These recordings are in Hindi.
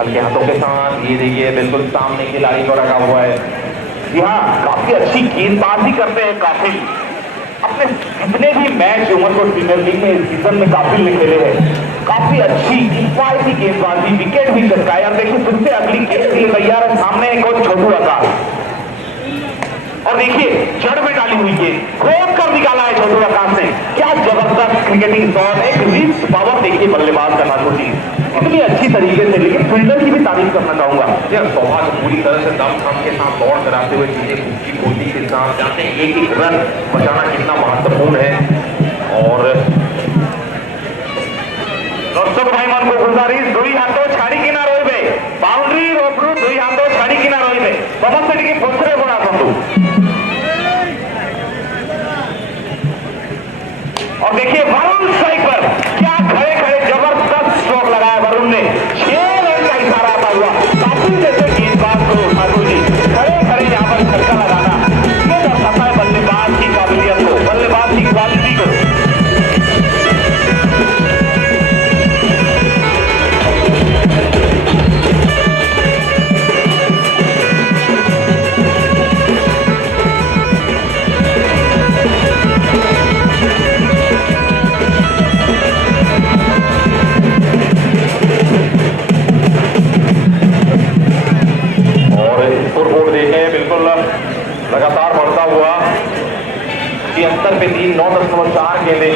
हल्के हाथों के साथ ये देखिए बिल्कुल सामने खिलाड़ी को रखा हुआ है। जी हाँ, काफी अच्छी गेंदबाजी करते हैं काफिल। अपने जितने भी मैच उमरकोट प्रीमियर लीग में इस सीजन में काफिल ने खेले हैं, काफी अच्छी किफायती गेंदबाजी, विकेट भी चटकाया। अब देखिए फिर से अगली गेंद के लिए तैयार है, सामने एक और छोटू आकाश। और देखिए जड़ में डाली हुई गेंद खोद कर निकाला है छोटू आकाश ने। क्या जबरदस्त क्रिकेटिंग शॉट, एक रिच पावर देखिए बल्लेबाज का ठाकुर जी, इतनी अच्छी तरीके से। लेकिन फील्डर की भी तारीफ करना चाहूंगा। सौभाग्य पूरी तरह से दम थम के साथ दौड़ कराते हुए चीजें खूबी खूबी के साथ जाते हैं। एक एक रन बचाना कितना महत्वपूर्ण है। और दर्शक भाई मन को गुजारिश, दुई हाथों छाड़ी किना रही बाउंड्री रोपरू, दुई हाथों छाड़ी किना रही समस्त टी पछरे बना आसतु। और देखिए वरुण स्ट्राइक पर, क्या खड़े खड़े जबरदस्त स्ट्रोक लगाया वरुण ने। 6 रन का इशारा आता हुआ काफी जैसे गेंदबाज को ठाकुर जी खड़े खड़े यहाँ पर छक्का लगाना, ये दर्शाता है बल्लेबाज की काबिलियत को, बल्लेबाज की क्वालिटी को। लगातार बढ़ता हुआ 73 पे 3, 9.4 गेंदे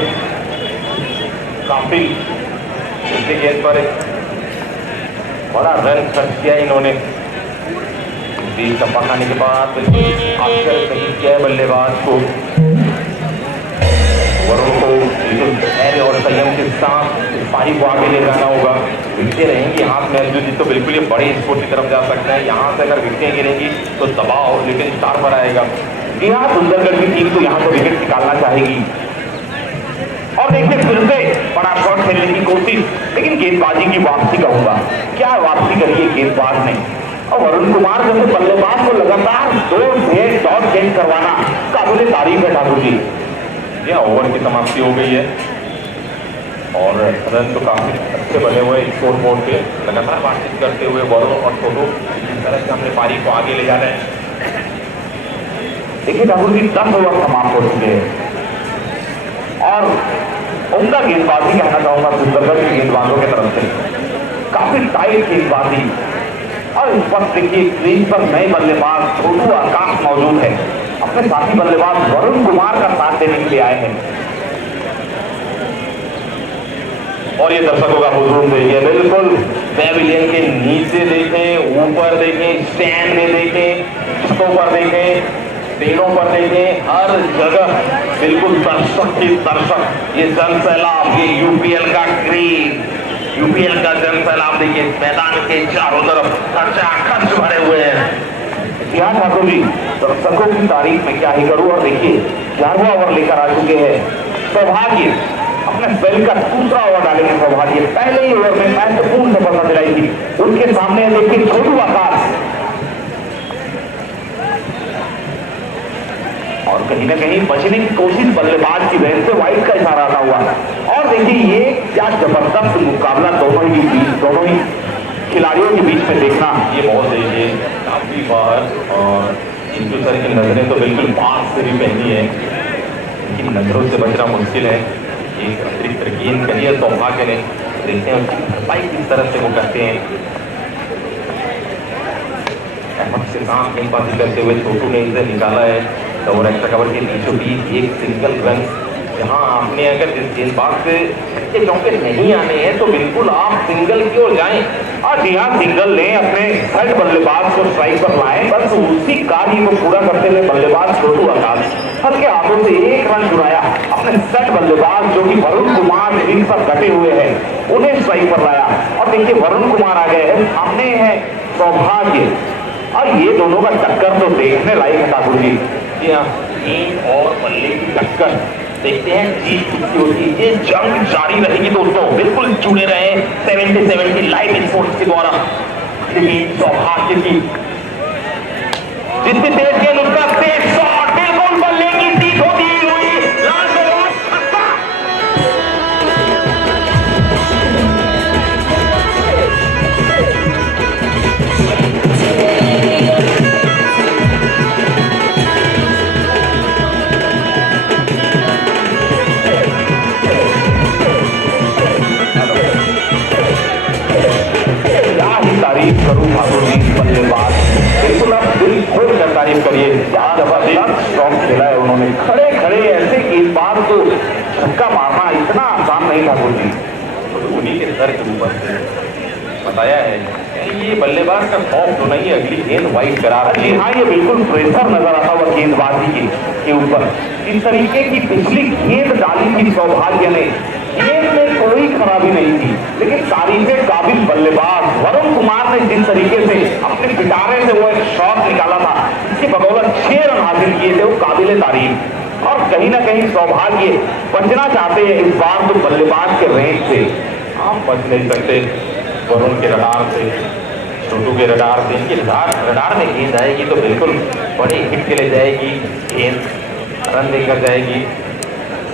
काफी। इसके गेंद पर बड़ा रन खर्च किया इन्होंने। बीच का पकाने के बाद आश्चर्य नहीं किया बल्लेबाज को। वरुण को बिल्कुल धैर्य और संयम के साथ पारी को आगे ले जाना होगा। विकटें रहेंगी हाथ में अंजुल जी तो बिल्कुल ये बड़े स्कोर की तरफ जा सकते हैं। यहाँ से अगर विकटें गिरेंगी तो दबाव लेकिन स्टार पर आएगा। जी हाँ, सुंदरगढ़ की टीम तो यहाँ पर विकेट निकालना चाहेगी। और देखिए फिर से बड़ा शॉट खेलने की कोशिश, लेकिन गेंदबाजी की वापसी कहूंगा। क्या वापसी करी है गेंदबाज ने। और वरुण कुमार जैसे बल्लेबाज को लगातार 2 डॉट गेंद करवाना काबिल तारीफ है ठाकुर जी। ओवर की समाप्ति हो गई है और रन तो काफी अच्छे बने हुए स्कोर बोर्ड पे। लगातार बातचीत करते हुए वरुण और छोटू इस तरह से अपने पारी को आगे ले जा रहे हैं। देखिए ठाकुर जी 10 ओवर समाप्त हो चुके हैं और उनका गेंदबाजी कहना चाहूंगा सुंदरगढ़ के गेंदबाजों की तरफ से काफी टाइट गेंदबाजी। और इस वक्त देखिए क्रीज पर नए बल्लेबाज छोटू आकाश मौजूद है, अपने साथी बल्लेबाज वरुण कुमार का साथ देने के लिए आए हैं। और ये दर्शकों का हुजूम देखिए, बिल्कुल पैविलियन के नीचे देखें, ऊपर देखें, स्टैंड में देखें, छतों पर देखें, पेड़ों पर देखें, हर जगह बिल्कुल दर्शक ही दर्शक। ये जन सैलाब, ये यूपीएल का क्रेज, यूपीएल का जन सैलाब देखिए मैदान के चारों तरफ खच भरे हुए हैं। क्या ठाकुर जी दर्शकों की तारीफ में क्या ही करूं। और देखिए 11वां ओवर लेकर आ चुके हैं सौभाग्य, अपने स्पेल का दूसरा ओवर डालेंगे सौभाग्य। पहले ही ओवर में महत्वपूर्ण सफलता दिलाई थी उनके सामने। देखिए छोटू आकाश और कहीं ना कहीं बचने की कोशिश बल्लेबाज की वजह से वाइड का इशारा आता हुआ। और देखिए ये क्या जबरदस्त मुकाबला दोनों ही खिलाड़ियों के बीच में देखना, ये बहुत देखिए काफी बार। और इनकी सर की नजरें तो बिल्कुल पास से भी पहनी है, इनकी नजरों से बचना मुश्किल है। एक अतिरिक्त गेंद करिए सौभाग्य ने, देखते हैं उसकी भरपाई किस तरह से वो करते हैं। अहमद से साथ गेंदबाजी करते हुए छोटू ने इसे निकाला है और एक्स्ट्रा कवर के बीचों बीच एक सिंगल रन। जहां आपने अगर इस गेंदबाज से छक्के चौके नहीं आने हैं तो बिल्कुल आप सिंगल की ओर जाएं। और जी हाँ, सिंगल लें, अपने थर्ड बल्लेबाज को स्ट्राइक पर लाएं। बस उसी कार्य को पूरा करते हुए बल्लेबाज छोटू आकाश हल्के हाथों से 1 रन चुराया। अपने सेट बल्लेबाज जो कि वरुण कुमार विंग पर कटे हुए हैं उन्हें स्ट्राइक पर लाया। और देखिए वरुण कुमार आ गए हैं, सामने है सौभाग्य। और ये दोनों का टक्कर तो देखने लायक है ठाकुर जी। गेंद और बल्ले की टक्कर देखते हैं जीत किसकी होती है। ये जंग जारी रहेगी दोस्तों, बिल्कुल जुड़े रहे 70 लाइव स्पोर्ट्स के द्वारा। सौभाग्य की जितनी तेज गेंद उसका तेज शॉट, बिल्कुल बल्ले की जीत होती हुई लास्ट ओवर। रानी ठाकुर जी, तो उन्हीं के सर के ऊपर से बताया है ये बल्लेबाज का खौफ तो नहीं है, अगली गेंद वाइड करा रहा है। जी हाँ, ये बिल्कुल प्रेशर नजर आता हुआ गेंदबाजी के ऊपर। इस तरीके की पिछली गेंद डाली थी सौभाग्य ने, गेंद में कोई खराबी नहीं थी, लेकिन तारीफे काबिल बल्लेबाज वरुण कुमार ने जिस तरीके से अपने पिटारे से वो एक शॉट निकाला था, इसकी बदौलत 6 रन हासिल किए थे, वो काबिल तारीफ। और कहीं ना कहीं सौभाग्य बचना चाहते हैं इस बार तो बल्लेबाज के रेंज से आप बच नहीं सकते, वरुण के रडार से, छोटू के रडार से। इनके रडार में गेंद आएगी तो बिल्कुल बड़ी हिट के लिए जाएगी, गेंद रन लेकर जाएगी।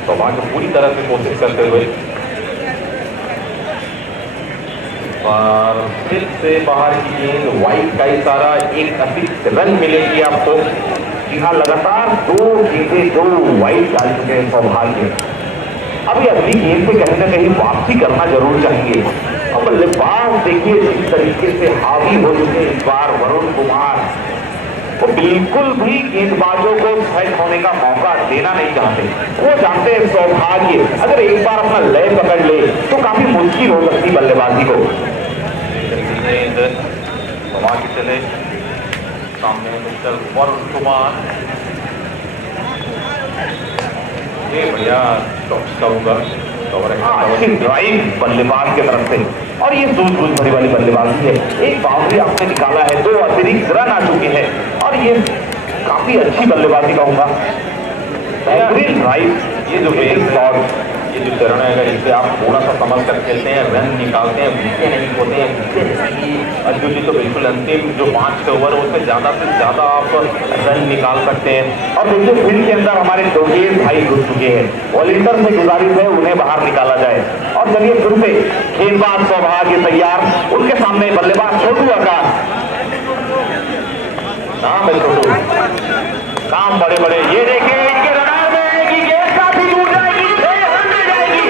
सौभाग्य पूरी तरह से कोशिश करते हुए और फिर से बाहर की गेंद, वाइड का इशारा, एक अतिरिक्त रन मिलेगी आपको। जी हाँ, लगातार 2 गेंदें 2 वाइड डाल चुके हैं सौभाग्य। अभी अगली गेंद पे कहीं ना कहीं वापसी करना जरूर चाहेंगे। अब बल्लेबाज देखिए जिस तरीके से हावी हो चुके इस बार वरुण कुमार, वो बिल्कुल भी गेंदबाजों को सेट होने का मौका देना नहीं चाहते। वो जानते हैं सौभाग्य अगर एक बार अपना लय पकड़ ले तो काफी मुश्किल हो सकती बल्लेबाजी को। चले सामने मिस्टर वरुण कुमार, ये बढ़िया अच्छी ड्राइव बल्लेबाज की तरफ से, और ये सूझबूझ भरी वाली बल्लेबाजी है। एक बाउंड्री आपने निकाला है, 2 अतिरिक्त रन आ चुके हैं, और ये काफी अच्छी बल्लेबाजी कहूंगा। ड्राइव, ये जो ये जो चरण है, अगर इसे आप थोड़ा सा समझ कर खेलते हैं, रन निकालते हैं, विकेट नहीं होते हैं। अर्जुन जी तो बिल्कुल अंतिम जो 5 ओवर उसमें ज़्यादा से ज़्यादा आप रन निकाल सकते हैं। और देखिए फील्ड के अंदर हमारे दोगेश भाई घुस चुके हैं, वॉलंटियर से गुजारिश है उन्हें बाहर निकाला जाए। और चलिए फिर से गेंदबाज सौभाग्य तैयार, उसके सामने बल्लेबाज छोटू आकाश। नाम है छोटू, काम बड़े बड़े। ये देखिए इनके रडार में आएगी गेंद, काफी दूर जाएगी, 6 रन में जाएगी।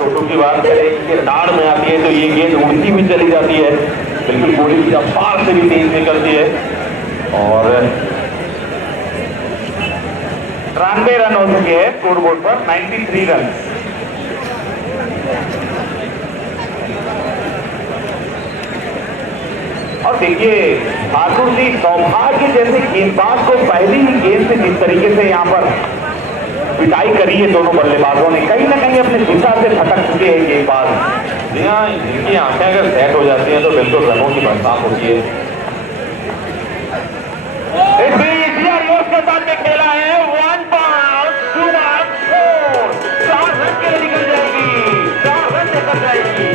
छोटू की बात करें कि रडार में आती है तो ये गेंद उड़ती भी चली जाती है, बिल्कुल गोली की रफ्तार से भी तेज निकलती है। और 93 रन हो चुके हैं स्कोर बोर्ड पर, 93 रन। और देखिए ठाकुर जी सौभाग्य जैसे गेंदबाज को पहली ही गेंद से जिस तरीके से यहाँ पर पिटाई करी है दोनों बल्लेबाजों ने, कहीं ना कहीं अपने दिशा से भटक चुके हैं गेंदबाज। जी हाँ, इनकी आंखें अगर सेट हो जाती हैं तो बिल्कुल रनों की बरसात होती है। इस बीच के साथ में खेला है 1 बॉल 2 बॉल 4, 4 रन के लिए निकल जाएगी, 4 रन निकल जाएगी।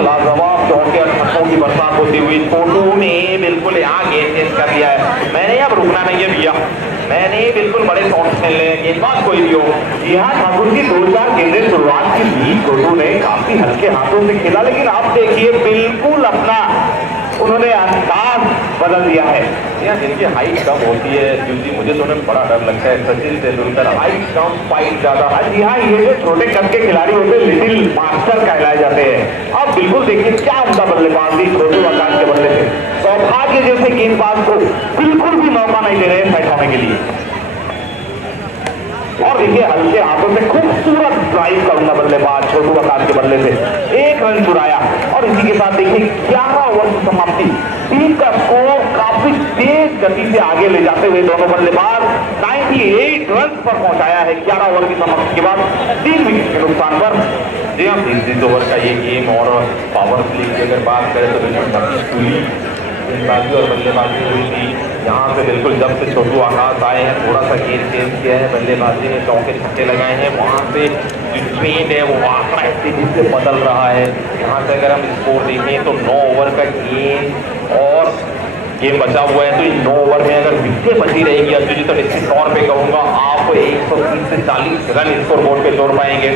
लाजवाब चौके और छक्कों की बरसात होती हुई छोटू ने बिल्कुल यहाँ गेंद चेंज कर दिया है। मैंने अब रुकना नहीं है भैया, मैंने बिल्कुल बड़े शॉट्स खेलने हैं, गेंदबाज कोई भी हो। यहाँ ठाकुर की 2-4 गेंदें शुरुआत की थी, छोटू ने काफी हल्के हाथों से खेला, लेकिन आप देखिए बिल्कुल अपना उन्होंने अंदाज बदल दिया है। यहाँ जिनकी हाइट कम होती है, क्योंकि मुझे तो उन्हें बड़ा डर लगता है, सचिन तेंदुलकर हाइट कम फाइट ज्यादा। जी हाँ, ये जो छोटे कद के खिलाड़ी होते हैं लिटिल मास्टर कहलाए जाते हैं। अब बिल्कुल देखिए क्या उनका बल्लेबाजी छोटू आकाश के बल्ले से, सौभाग्य जैसे गेंदबाज को बिल्कुल भी मौका नहीं दे रहे सेट होने के लिए। और देखिए हल्के हाथों से खूबसूरत ड्राइव करूंगा बल्लेबाज छोटू आकाश के बल्ले से, 1 रन चुराया। और इसी के साथ देखिए 11 ओवर की समाप्ति, टीम का स्कोर काफी तेज गति से आगे ले जाते हुए दोनों बल्लेबाज 98 रन पर पहुंचाया है 11 ओवर की समाप्ति के बाद 3 विकेट के नुकसान पर। जी हाँ, 30 ओवर का ये गेम और पावर प्ले की अगर बात करें तो बिल्कुल गेंदबाजी और बल्लेबाजी हुई थी। यहाँ से बिल्कुल जब से छोटू आकाश आए हैं थोड़ा सा गेंद चेंज किया है, बल्लेबाजी में चौके छक्के लगाए हैं, वहाँ से जो ट्रेंड है वो आंकड़ा तेजी से बदल रहा है। यहाँ से अगर हम स्कोर देखें तो 9 ओवर का गेम और गेम बचा हुआ है, तो इन 9 ओवर में अगर विकेट बची रहेगी अंजू जी तो निश्चित तौर पे कहूँगा आप 130 से 40 रन स्कोर बोर्ड पे जोड़ पाएंगे।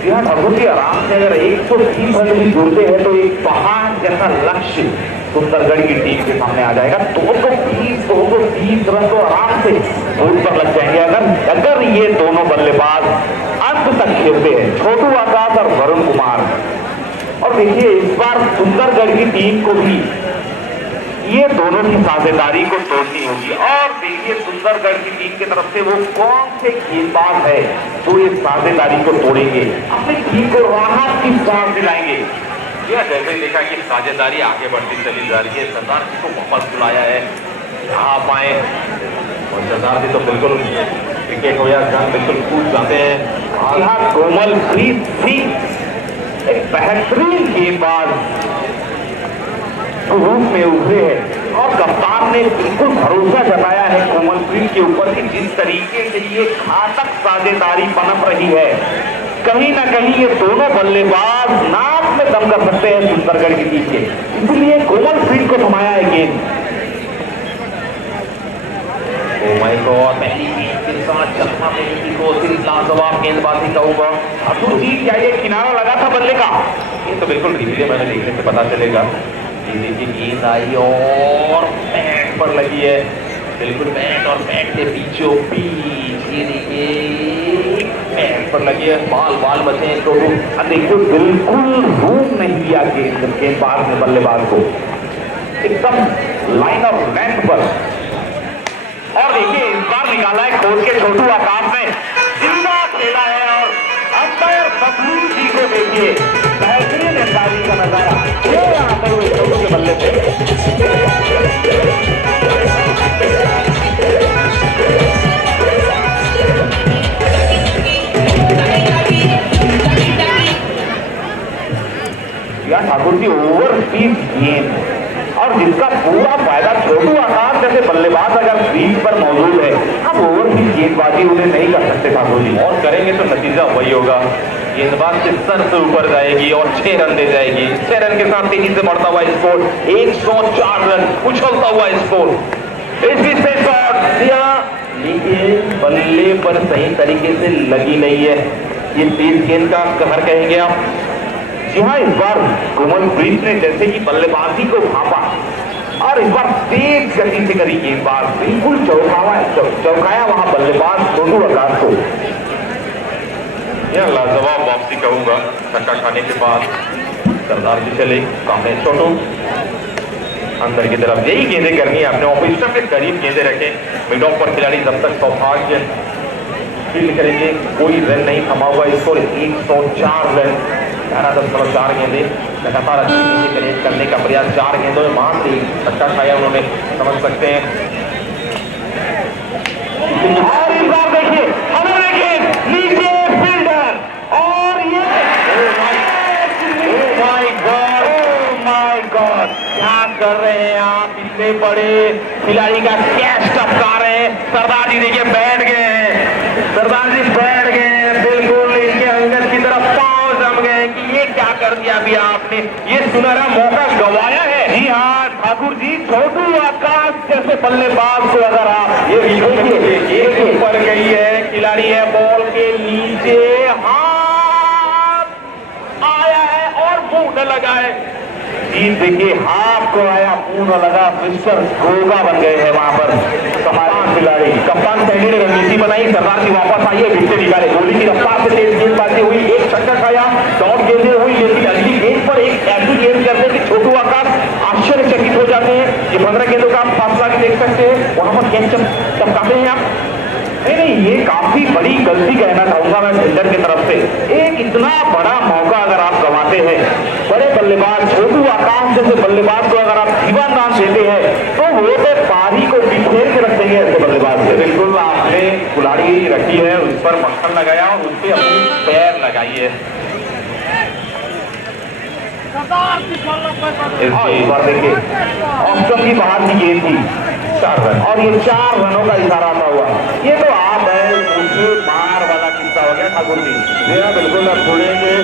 जी हाँ ठाकुर जी, आराम से अगर 130 रन भी जोड़ते हैं तो एक पहाड़ जैसा लक्ष्य सुंदरगढ़ की टीम के सामने आ जाएगा। 230 रन तो आराम से बोर्ड पर लग जाएंगे अगर ये दोनों बल्लेबाज अंत तक खेलते हैं, छोटू आकाश और वरुण कुमार। और देखिए इस बार सुंदरगढ़ की टीम को भी ये दोनों की साझेदारी को तोड़नी होगी। और देखिए सुंदरगढ़ की टीम की तरफ से वो कौन से गेंदबाज है जो ये साझेदारी को तोड़ेंगे, अपनी टीम को राहत की सांस दिलाएंगे। जैसे ही देखा कि साझेदारी आगे बढ़ती चली जा रही है, सरदार जी को वापस बुलाया है, आप आए और सरदार जी तो बिल्कुल विकेट हो या रन बिल्कुल कूद जाते हैं। यहाँ कोमलप्रीत सिंह एक बेहतरीन गेंदबाज रूप में उभरे हैं और कप्तान ने बिल्कुल भरोसा जताया है कोमलप्रीत के ऊपर कि जिस तरीके से ये घातक साझेदारी पनप रही है, कहीं ना कहीं ये दोनों बल्लेबाज नाक में दम कर सकते हैं सुंदरगढ़ की टीम के, इसलिए कोमलप्रीत को थमाया है गेंद। पहली गेंद के साथ चलना की कोशिश, लाजवाब गेंदबाजी कहूंगा। ठाकुर जी क्या ये किनारा लगा था बल्ले का? ये तो बिल्कुल रिप्ले मैंने देखने से पता चलेगा। ये देखिए गेंद आई और बैट पर लगी है, बिल्कुल बैट और बैट के बीचों बीच। ये देखिए बैट पर लगी है, बाल बचे हैं तो देखिए बिल्कुल रूम नहीं दिया गेंदबाज ने बल्लेबाज को, एकदम लाइन ऑफ लेंथ पर। और देखिए इस बार निकाला है खोल के छोटू आकाश ने, जिंदा खेला है। और अंपायर बबलू जी को देखिए बेहतरीन अंदाजी का नजारा आते हुए छोटू के बल्ले पे। ठाकुर जी ओवर स्पीड गेंद और जिसका पूरा फायदा छोटू आकाश जैसे बल्लेबाज अगर क्रीज पर मौजूद है, अब ओवर स्पीड गेंदबाजी उन्हें नहीं कर सकते ठाकुर जी, और करेंगे तो नतीजा वही होगा, गेंदबाज के सर से ऊपर जाएगी और 6 रन दे जाएगी। 6 रन के साथ तेजी से बढ़ता हुआ स्कोर 104 रन, उछलता हुआ स्कोर। लेकिन बल्ले पर सही तरीके से लगी नहीं है, ये तेज गेंद का कहर कहेंगे आप। जी हाँ, इस बार कोमलप्रीत ने जैसे कि बल्लेबाजी को भापा और इस बार तेज गति से करी गेंदबाज, बिल्कुल चौकाया वहां बल्लेबाज छोटू आकाश को। यह लाजवाब वापसी कहूंगा, छक्का खाने के बाद सरदार जी चले सामने छोटू अंदर की तरफ, यही गेंदें करनी है अपने ऑफिसर के करीब गेंदें रखें। मिड ऑफ पर खिलाड़ी जब तक सौभाग्य फील्ड करेंगे, कोई रन नहीं थमा हुआ, स्कोर 104 रन, 11.4 गेंदे लगातार अच्छी गेंदें करने का प्रयास, 4 गेंदों में वहां से छक्का खाया उन्होंने, समझ सकते हैं। और इस बार देखिए हमारे गेंद नीचे फील्डर और ये गॉड क्या कर रहे हैं आप, इतने बड़े खिलाड़ी का कैच टपका रहे हैं। सरदार जी देखिए बैठ गए हैं, सरदार जी बैठ गए हैं, बिल्कुल इनके अंगद की तरफ पांव जम गए कि ये क्या कर दिया अभी आपने, ये सुनहरा मौका गंवाया है। जी हाँ ठाकुर जी, छोटू आकाश जैसे बल्लेबाज को अगर आप ये देखिए ऊपर गई है, खिलाड़ी है बॉल के नीचे, हाथ आया है और मुंह न लगा है। जी देखिए हाथ को आया, मुंह न लगा, मिस्टर गोगा बन गए हैं वहां पर कप्तान खिलाड़ी। कप्तान सैनी ने रणनीति बनाई, सरदार जी वापस आइए, विकेट निकाले, गोली की रफ्तार से तेज गेंदबाजी हुई, एक छक्का खाया, डॉट गेंदें हुई, लेकिन अगली गेंद पर एक ऐसी गेंद करते कि छोटू आकाश आश्चर्यचकित हो जाते हैं। ये 15 गेंदों का आप फासला भी देख सकते हैं, वहां पर गेंद चमकाते हैं आप। नहीं, ये काफी बड़ी गलती कहना चाहूंगा मैं फील्डर की तरफ से। एक इतना बड़ा मौका अगर आप गंवाते हैं, बड़े बल्लेबाज छोटू आकाश जैसे बल्लेबाज को अगर आप जीवन दान देते हैं, तो वो तो पारी को बिखेर के रख देंगे ऐसे बल्लेबाज से। बिल्कुल आपने कुल्हाड़ी रखी है, उस पर मक्खन लगाया और उस पर अपनी पैर लगाई है। इस बार देखिए ऑप्शन की बाहर की गेंद थी, 4 रन। और ये 4 रनों का इशारा आता हुआ। ये तो आप है मुझे मार वाला किस्सा हो गया ठाकुर जी। जी हाँ बिल्कुल, अब छोड़ेंगे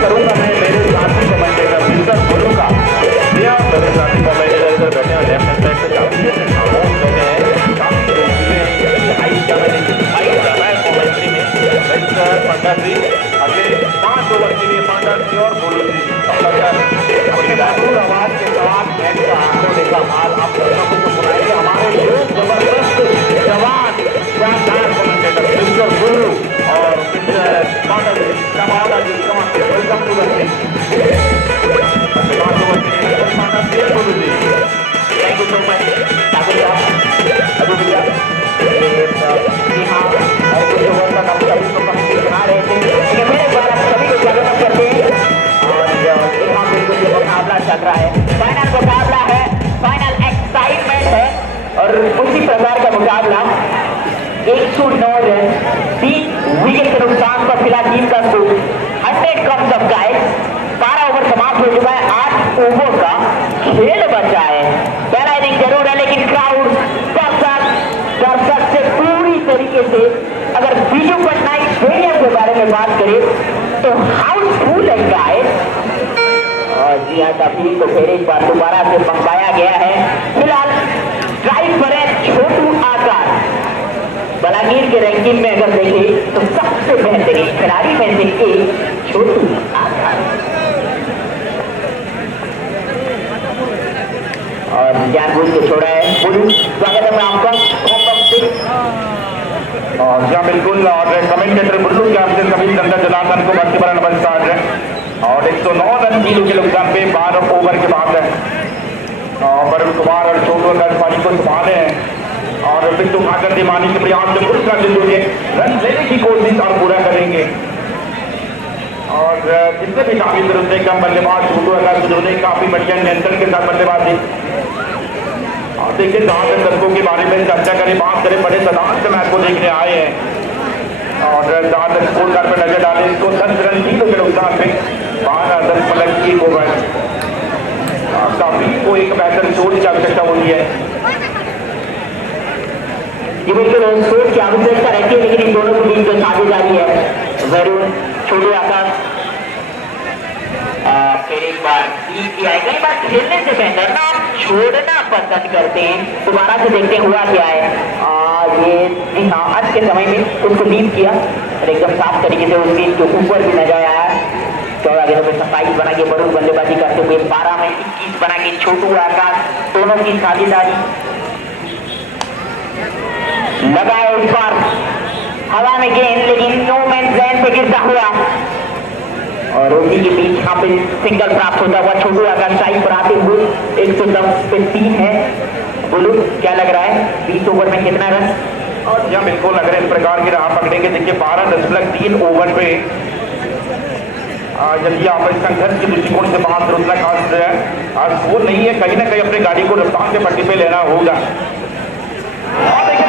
करूंगा मैं मेरे साथी कमेंटेटर मिस्टर गुरु का। मेरे साथी कमेंटेटर इधर बैठे हैं लेफ्ट हैंड साइड पे, काफी खामोश बैठे हैं, काफी हाई ज़्यादा है कमेंट्री में। मिस्टर पंडा जी अगले 5 ओवर के लिए पंडा जी और गुरु जी अपनी मधुर आवाज के साथ मैच का आंखों देखा हाल आप लोगों को सुनाएंगे हमारे लोग जबरदस्त जवान शानदार कमेंटेटर मिस्टर गुरु और मिस्टर पंडा जी। कमाल जी, कमाल welcome to the stage. Guru ji thank you so much Thakur Sahab. अभी भैया जी हाँ, और कुछ ओवर तक हम सभी को पक्की सुना रहे थे, लेकिन मेरे द्वारा सभी को स्वागत करते हैं। और जी हाँ बिल्कुल ये मुकाबला चल रहा है, फाइनल मुकाबला है, फाइनल एक्साइटमेंट है। और उसी प्रकार का मुकाबला 109 रन 3 विकेट के नुकसान पर फिलहाल टीम का score 100 comes of guys. 12 over समाप्त हो चुका है, 8 ओवर का खेल बचा है। पहला इनिंग जरूर है लेकिन क्राउड दर्शक से पूरी तरीके से, अगर बीजू पटनायक स्टेडियम के बारे में बात करें तो हाउसफुल है गाइस। और जी हाँ, काफी तो फिर एक बार दोबारा से मंगवाया गया है। फिलहाल ड्राइव पर है छोटू आकाश। बलांगीर के रैंकिंग में अगर देखें तो सबसे बेहतरीन खिलाड़ी में से एक छोटू आकाश। और जानबूझ के छोड़ा है बोलू। स्वागत है आपका। और जी बिल्कुल, और कमेंटेटर बुल्लू के आपसे सभी चंद्र जनार्दन को भक्ति भरा नमस्कार है। और 109 रन किलो के नुकसान पे 12 ओवर के बाद है वरुण कुमार और छोटू आकाश पारी को संभाले हैं। और बिट्टू ठाकर दिमानी के प्रयास से पुरस्कार बिंदु के रन लेने की कोशिश और पूरा करेंगे। और जितने भी काफी दुरुस्त कम बल्लेबाज छोटू आकाश ने काफी बढ़िया नियंत्रण के साथ बल्लेबाजी। और देखिए जहाँ तक दर्शकों के बारे में चर्चा करें, बात करें, बड़े सदान से मैच को देखने आए हैं। और जहाँ तक स्कोर कार्ड पर नजर डालें तो 10 रन किलो के नुकसान पे 12.1 ओवर। काफी को एक बेहतर सोच की आवश्यकता होती है। ये बिल्कुल सोच की आवश्यकता रहती है, लेकिन इन दोनों की टीम जो साझेदारी है वरुण छोटू आकाश फिर एक बार किया है। कई बार खेलने से बेहतर ना आप छोड़ना पसंद करते हैं। दोबारा से देखते हैं हुआ क्या है। ये जी हाँ, आज के समय में उसको लीव किया और एकदम साफ तरीके से उस गेंद के ऊपर भी नजर आया। 14 गेंदों में 27 बना के बड़ू बल्लेबाजी करते हुए 12 में 21 बना के छोटू आकाश, दोनों की साझेदारी। लगाया इस बार हवा में गेंद, लेकिन नो मैन लैंड पे गिरता हुआ और उसी के बीच यहाँ पे सिंगल प्राप्त होता हुआ छोटू आकाश साइड पर आते हुए 110 पे 3 है। बोलू क्या लग रहा है 20 ओवर में कितना रन? और यहाँ बिल्कुल अगर इस प्रकार की राह पकड़ेंगे, देखिए 12.3 ओवर पे यदि आप इस संघर्ष के दृष्टिकोण से बात करें आज वो नहीं है, कहीं ना कहीं अपनी गाड़ी को रफ्तार के पट्टी पे लेना होगा। और देखिए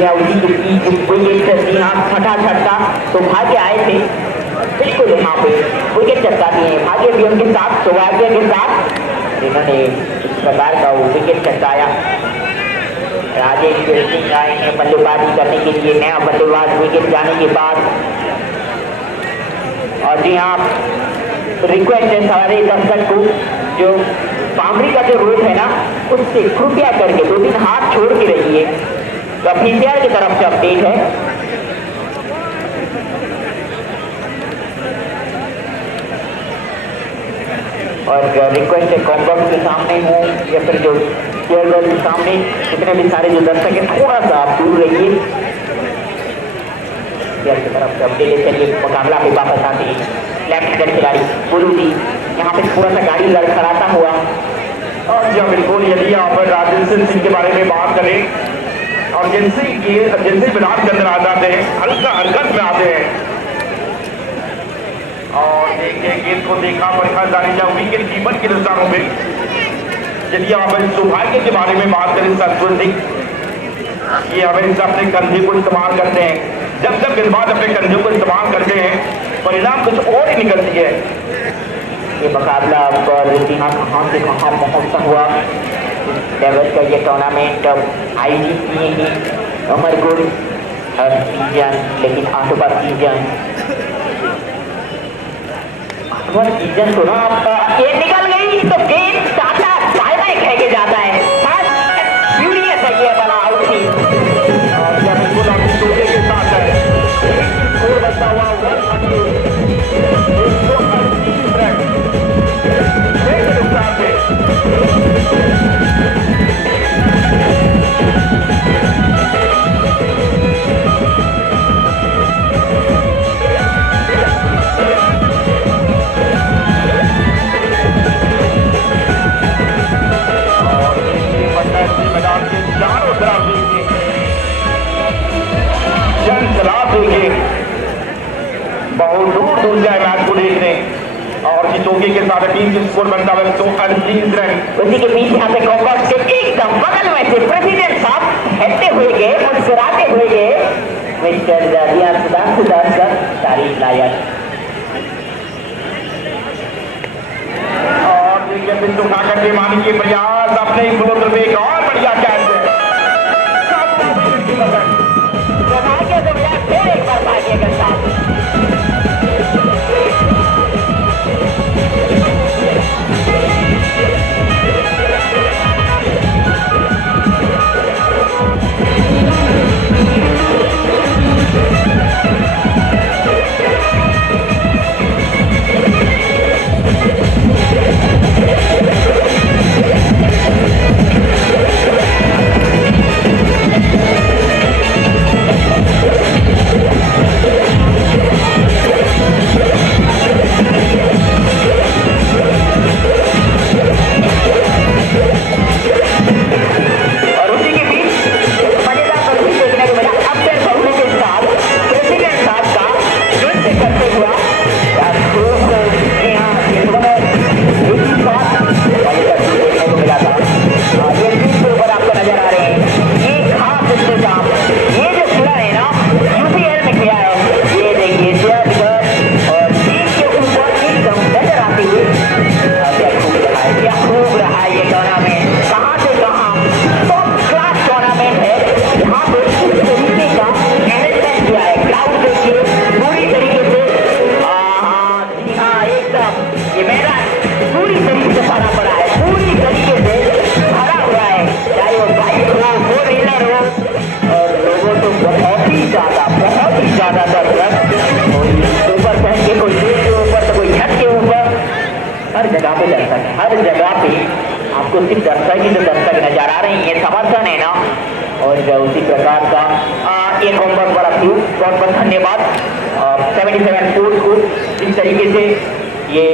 या उसी के बीच विकेट जी हाँ छठा झटका तो भाग्य आए थे बिल्कुल यहाँ पे विकेट चटका दिए भाग्य भी उनके साथ सौभाग्य के साथ इन्होंने इस प्रकार का वो विकेट चटकाया। राजेश सिंह आए हैं बल्लेबाजी करने के लिए, नया बल्लेबाज विकेट जाने के बाद। और जी हाँ रिक्वेस्ट है सारे दर्शक को जो बाउंड्री का जो रूट है ना उससे कृपया करके 2-3 हाथ छोड़ के रहिए। तो अफीसियल की तरफ से अपडेट है। और रिक्वेस्ट है कॉम्बॉक्स के सामने हो या फिर जो चेयर के सामने जितने भी सारे जो दर्शक है थोड़ा सा आप दूर रहिए। की तरफ से अपडेट चलिए मुकाबला पे वापस आते हैं। लेफ्ट हैंडर खिलाड़ी बोलू जी यहाँ पे थोड़ा सा गाड़ी लड़खड़ाता हुआ। और जी बिल्कुल यदि आप राजेंद्र सिंह के बारे में बात करें और जैसे मैदान के अंदर आ जाते हैं हल्का हरकत में आते हैं और देखिए गेंद को देखा परखा जाने का विकेट कीपर के नजरों में। यदि आप सौभाग्य के बारे में बात करें सरस्वत सिंह ये हमेशा अपने कंधे को इस्तेमाल करते हैं। जब जब गेंदबाज अपने कंधे को इस्तेमाल करते हैं परिणाम कुछ और ही निकलती है। ये मुकाबला कहाँ से कहाँ पहुँचता हुआ लेवल का ये टूर्नामेंट ICC ही अमरगुड़ हर सीजन लेकिन आठवां सीजन तो ना आपका ये निकल गई तो गेंद टाटा बाय बाय कह के जाता है। फ्यूरियस है ये बड़ा आउट थी और यह बिल्कुल अपनी टोटे के साथ है स्कोर बचा हुआ बहुत दूर दूर जाए मैच को देखने और चौके के साथ टीम की स्कोर बनता है 138 रन। उसी के बीच यहाँ पे कॉम्बॉक्स के एकदम बगल में से प्रेसिडेंट साहब हेटते हुए गए मुस्कुराते हुए गए मिस्टर सुधांशु दास का तारीफ लायक। और देखिए फिर उठा करके मानी के प्रयास अपने फ्लोटर पे एक और बढ़िया कैच है। भाग्य से मिला फिर एक बार भाग्य के साथ हर जगह पे आपको सिर्फ दर्शक ही तो दर्शक नजर आ रही है, समर्थन है ना। और उसी प्रकार का एक होमवर्क बड़ा बहुत बहुत धन्यवाद 77 स्पोर्ट्स को इस तरीके से ये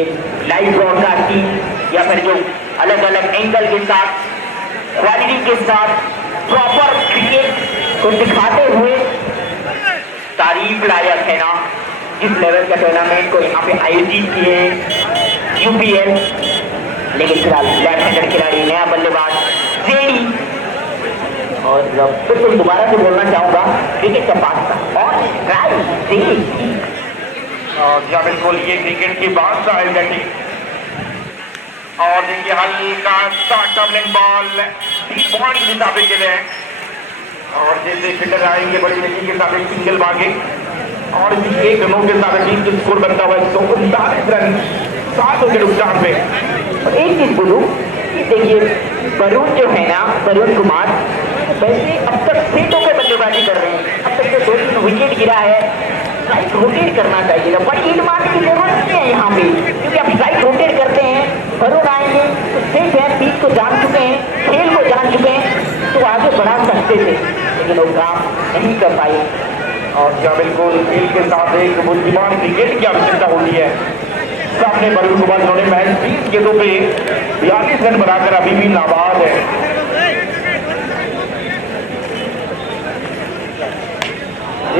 लाइव ब्रॉडकास्टिंग या फिर जो अलग अलग एंगल के साथ क्वालिटी के साथ प्रॉपर क्रिकेट को दिखाते हुए तारीफ लायक है ना। इस लेवल का टूर्नामेंट को यहाँ पे आयोजित किए UPL। लेकिन फिलहाल लेफ्ट हैंडर खिलाड़ी नया बल्लेबाज जेडी और फिर तो दोबारा से बोलना चाहूंगा क्रिकेट का बादशाह और स्ट्राइक। और या बिल्कुल ये क्रिकेट की बादशाह है बैटिंग। और देखिए हल्का सा टर्निंग बॉल 3 पॉइंट की दिशा पे खेले हैं। और जैसे फील्डर आएंगे बड़ी गति के साथ एक सिंगल भागे और इसी 1 रनों के साथ टीम का स्कोर बनता हुआ 139 रन 7 विकेट नुकसान पे। और एक चीज बोलूं कि देखिए वरुण जो है ना, वरुण कुमार वैसे अब तक सेट होकर बल्लेबाजी कर रहे हैं। अब तक तो 2-3 विकेट गिरा है। स्ट्राइक रोटेट करना चाहिए था, बड़ी हिट मारने की जरूरत नहीं है यहाँ पे, क्योंकि अब स्ट्राइक रोटेट करते हैं। वरुण आएंगे तो सेट है, पिच को जान चुके हैं, खेल को जान चुके हैं, तो आगे बढ़ा सकते थे, लेकिन वो काम नहीं कर पाए। और क्या बिल्कुल खेल के साथ एक बुद्धिमान क्रिकेट की आवश्यकता होती है। सामने वरुण कुमार जिन्होंने महज 20 गेंदों पे 42 रन बनाकर अभी भी नाबाद है।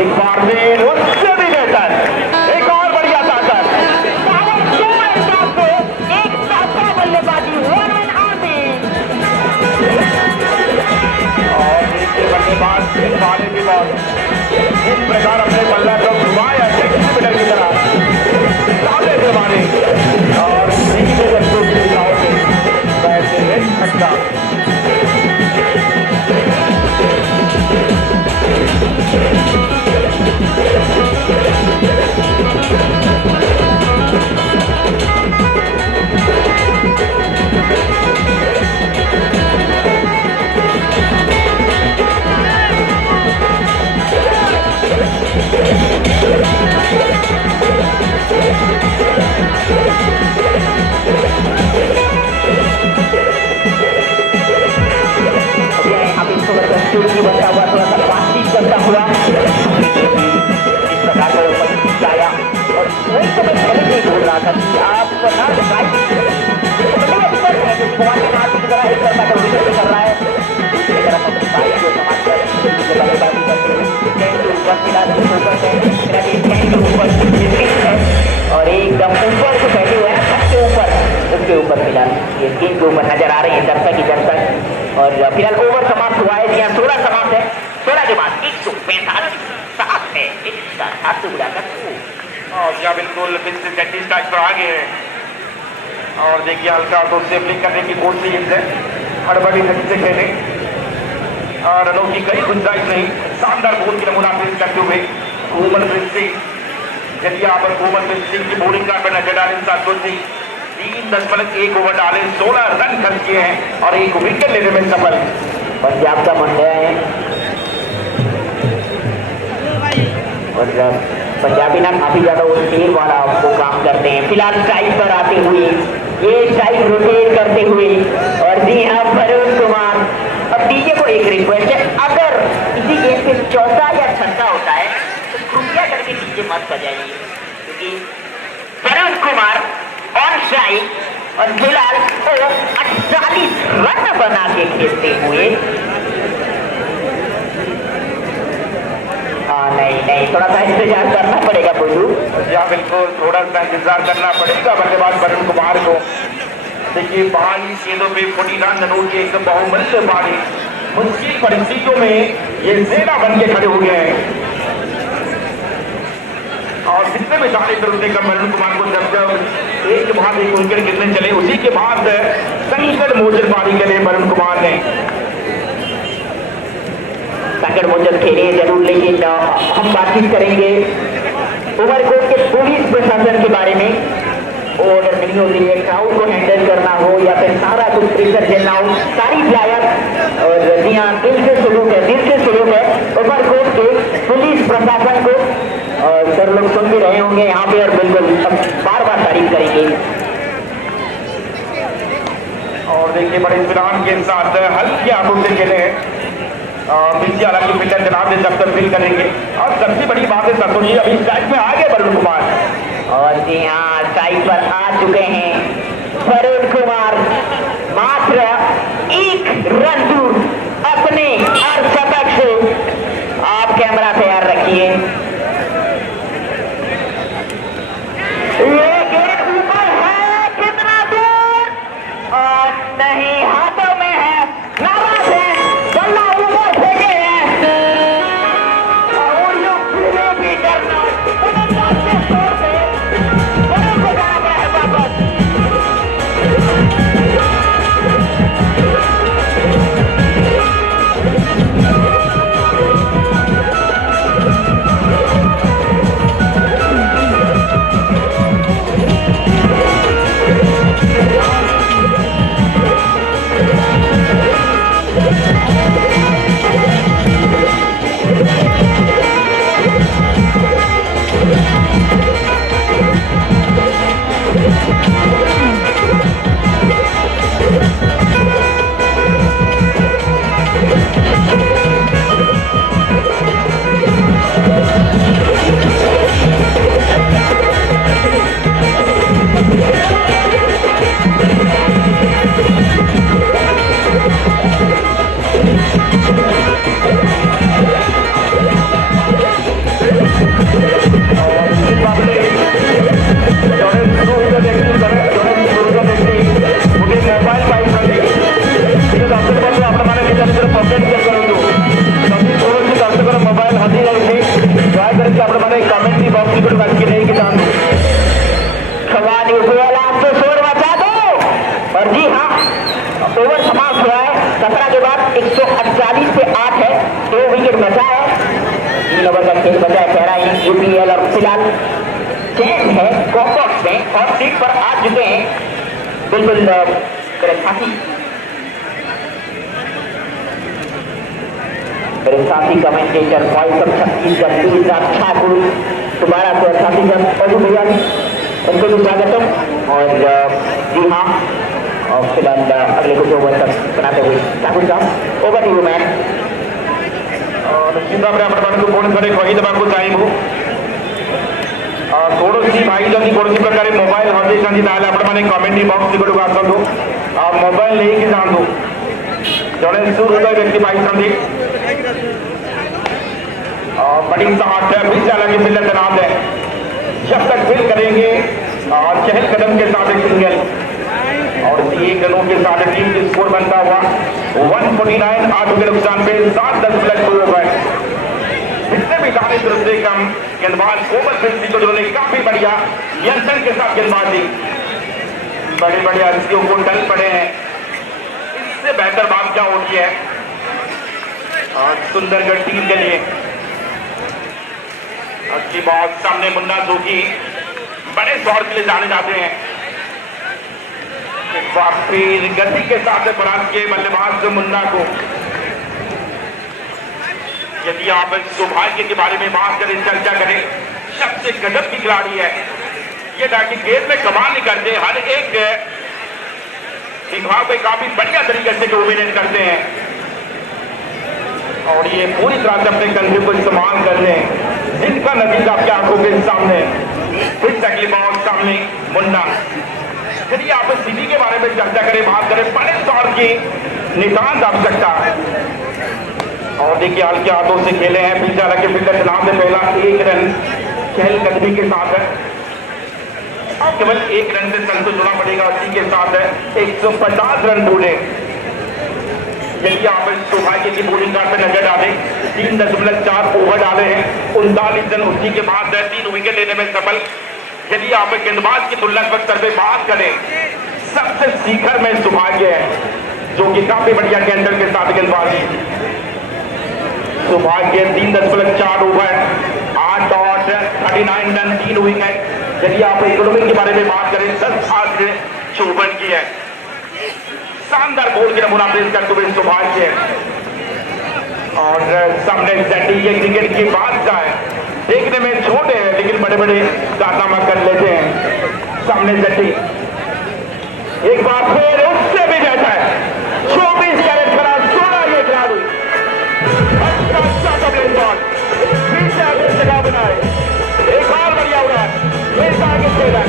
एक बार में उससे भी बेहतर, एक और बढ़िया ताकत। एक साथा बल्लेबाजी और नीचे बल्लेबाज वाले भी बहुत इस प्रकार अपने बल्ला को घुमाया मीटर की तरह सामने से मारे और सीधे बच्चों की दिशाओं से वैसे हिट छक्का। की बनता हुआ थोड़ा सा बातचीत करता हुआ इस प्रकार का ऊपर आया। और वही तो मैं पहले नहीं बोल रहा था कि आप ना एक तरफा का विकेट कर रहा है, दूसरी तरफ अपनी बाइक को समाज कर बल्लेबाजी करते हुए ऊपर मिला और एकदम ऊपर से बैठे हुए हैं सबके ऊपर, उसके ऊपर फिलहाल ये गेंद के ऊपर नजर आ रहे हैं दर्शक ही दर्शक। और फिलहाल ओवर समाप्त हुआ है, जी हाँ 16 समाप्त है। 16 के बाद 145 7 है, 1 से बुलाकर और क्या बिल्कुल 37 स्ट्राइक पर आ गए हैं। और देखिए हल्का तो से फ्लिक करने की कोशिश है, हड़बड़ी गति से खेले और रनों की कई गुंजाइश नहीं। शानदार बॉल की नमूना पेश करते हुए कोमल प्रिंस सिंह, यदि यहाँ पर कोमल प्रिंस सिंह की बॉलिंग कार्ड पर नजर डालें, 3.1 ओवर डाले 16 रन खर्च किए हैं और 1 विकेट लेने में सफल। पंजाब का मन गया है और पंजाबी ना काफी ज्यादा वो तेल वाला वो काम करते हैं। फिलहाल स्ट्राइक पर आते हुए ये स्ट्राइक रोटेट करते हुए और जी हाँ वरुण कुमार। अब डीजे को एक रिक्वेस्ट है, अगर इसी गेम पे चौथा या छठा होता है तो कृपया करके डीजे मत बजाइए, क्योंकि वरुण कुमार ऑन स्ट्राइक और फिलहाल वो 48 रन बना के खेलते हुए। हाँ नहीं थोड़ा सा इंतजार करना पड़ेगा बोलू। या बिल्कुल थोड़ा सा इंतजार करना पड़ेगा बल्लेबाज वरुण कुमार को। देखिए 22 गेंदों पे 49 रनों की एक बहुमूल्य पारी, मुश्किल परिस्थितियों में ये सेना बन के खड़े हो गए हैं। और जितने भी सारे तरफ से वरुण कुमार को जब एक बाद एक विकेट गिरने चले, उसी के बाद संकट मोचन पारी के लिए वरुण कुमार ने संकट मोचन खेले जरूर, लेकिन हम बातचीत करेंगे उमरकोट के पुलिस प्रशासन के बारे में। ऑर्डर नहीं होती है, क्राउड को हैंडल करना हो या फिर सारा कुछ प्रेशर झेलना हो, सारी लायक और जी हाँ दिल से सलूट है उमरकोट के पुलिस प्रशासन को। और सर लोग सुन भी रहे होंगे यहाँ पे और बिल्कुल बार बार तारीफ करेंगे। और देखिए बड़े इत्मीनान के साथ हल्की आंखों से खेले हैं। पीछे हालांकि फील्डर जनाब ने जब तक फील करेंगे। और सबसे बड़ी बात है संतोष जी, अभी स्ट्राइक में आ गए वरुण कुमार और जी हाँ स्ट्राइक पर आ चुके हैं वरुण कुमार। मात्र 1 रन दूर अपने अर्धशतक से। आप कैमरा तैयार रखिए, ये गेंद ऊपर है, कितना दूर और नहीं, हाथों में है, नाराज है, बल्ला ऊपर से यूपीएल और फिलहाल चैन है कॉकॉक्स में और सीट पर आ चुके हैं बिल्कुल मेरे साथी commentator voice of Chhattisgarh Tulsidas Thakur दोबारा से छत्तीसगढ़ और भैया उनको भी स्वागत और जी हाँ और फिलहाल अगले कुछ ओवर तक बनाते हुए ठाकुर साहब ओवर टू यू मैन निश्चित भाव में आपण फोन करे कही देवाक चाहिए कौन भाई जदि कौन प्रकार मोबाइल हजें आपने कमेंट बॉक्स निकट को आसतु मोबाइल लेकिन जातु जड़े सुहृदय व्यक्ति पाई बड़ी साठ फिर हालांकि मिलत तनाव है जब तक फिर करेंगे चहल कदम के साथ एक सिंगल और 1 रनों के साथ टीम की स्कोर बनता हुआ 149 8 के नुकसान पे 7-10 ओवर इससे भी दानिश से कम गेंदबाज ओवर फिफ्टी को जिन्होंने काफी बढ़िया नियंत्रण के साथ गेंदबाजी बड़े बड़े हस्तियों को टल पड़े हैं इससे बेहतर बात क्या होती है और सुंदरगढ़ टीम के लिए अच्छी बॉल सामने मुन्ना जोगी बड़े दौर के लिए जाने जाते हैं एक बार फिर गति के साथ परास्त किए बल्लेबाज मुन्ना को यदि आप सौभाग्य के बारे में बात करें चर्चा करें सबसे गजब की खिलाड़ी है ये ताकि गेंद में कमाल नहीं करते हर एक विभाग में काफी बढ़िया तरीके से डोमिनेट करते हैं और ये पूरी तरह से अपने कंधे को इस्तेमाल कर रहे हैं जिनका नतीजा आपकी आंखों के सामने फिर तकलीफ और सामने मुन्ना यदि आप सिटी के बारे में चर्चा करें बात करें बड़े दौर की नितांत आवश्यकता और देखिए हल्के हाथों से खेले हैं पीछे रखे फिल्डर चुनाव में पहला 1 रन चहलकदमी के साथ है और केवल 1 रन से संतोष होना पड़ेगा उसी के साथ है 150 रन बोले यदि आप सौभाग्य की बॉलिंग कार्ड पर नजर डालें 3.4 ओवर डाले हैं 39 रन उसी के बाद 3 विकेट लेने में सफल यदि आप गेंदबाज की तुलनात्मक स्तर पर बात करें सबसे शिखर में सौभाग्य है जो कि काफी बढ़िया कैंडल के साथ गेंदबाजी सौभाग्य 3.4 ओवर 8 और 39 रन 3 विकेट यदि आप इकोनॉमी के बारे में बात करें 10 आज 54 की है शानदार गोल के नमूना पेश करते हुए सौभाग्य और सामने ये क्रिकेट की बात का है देखने में छोटे हैं लेकिन बड़े बड़े कारनामा कर लेते हैं सामने जटी एक बार फिर उससे भी बेहतर है 24 कैरेट खरा 16 ये खिलाड़ी अच्छा कबलेट बॉल फिर से आगे जगह बनाए एक और बढ़िया उड़ा फिर से आगे खेला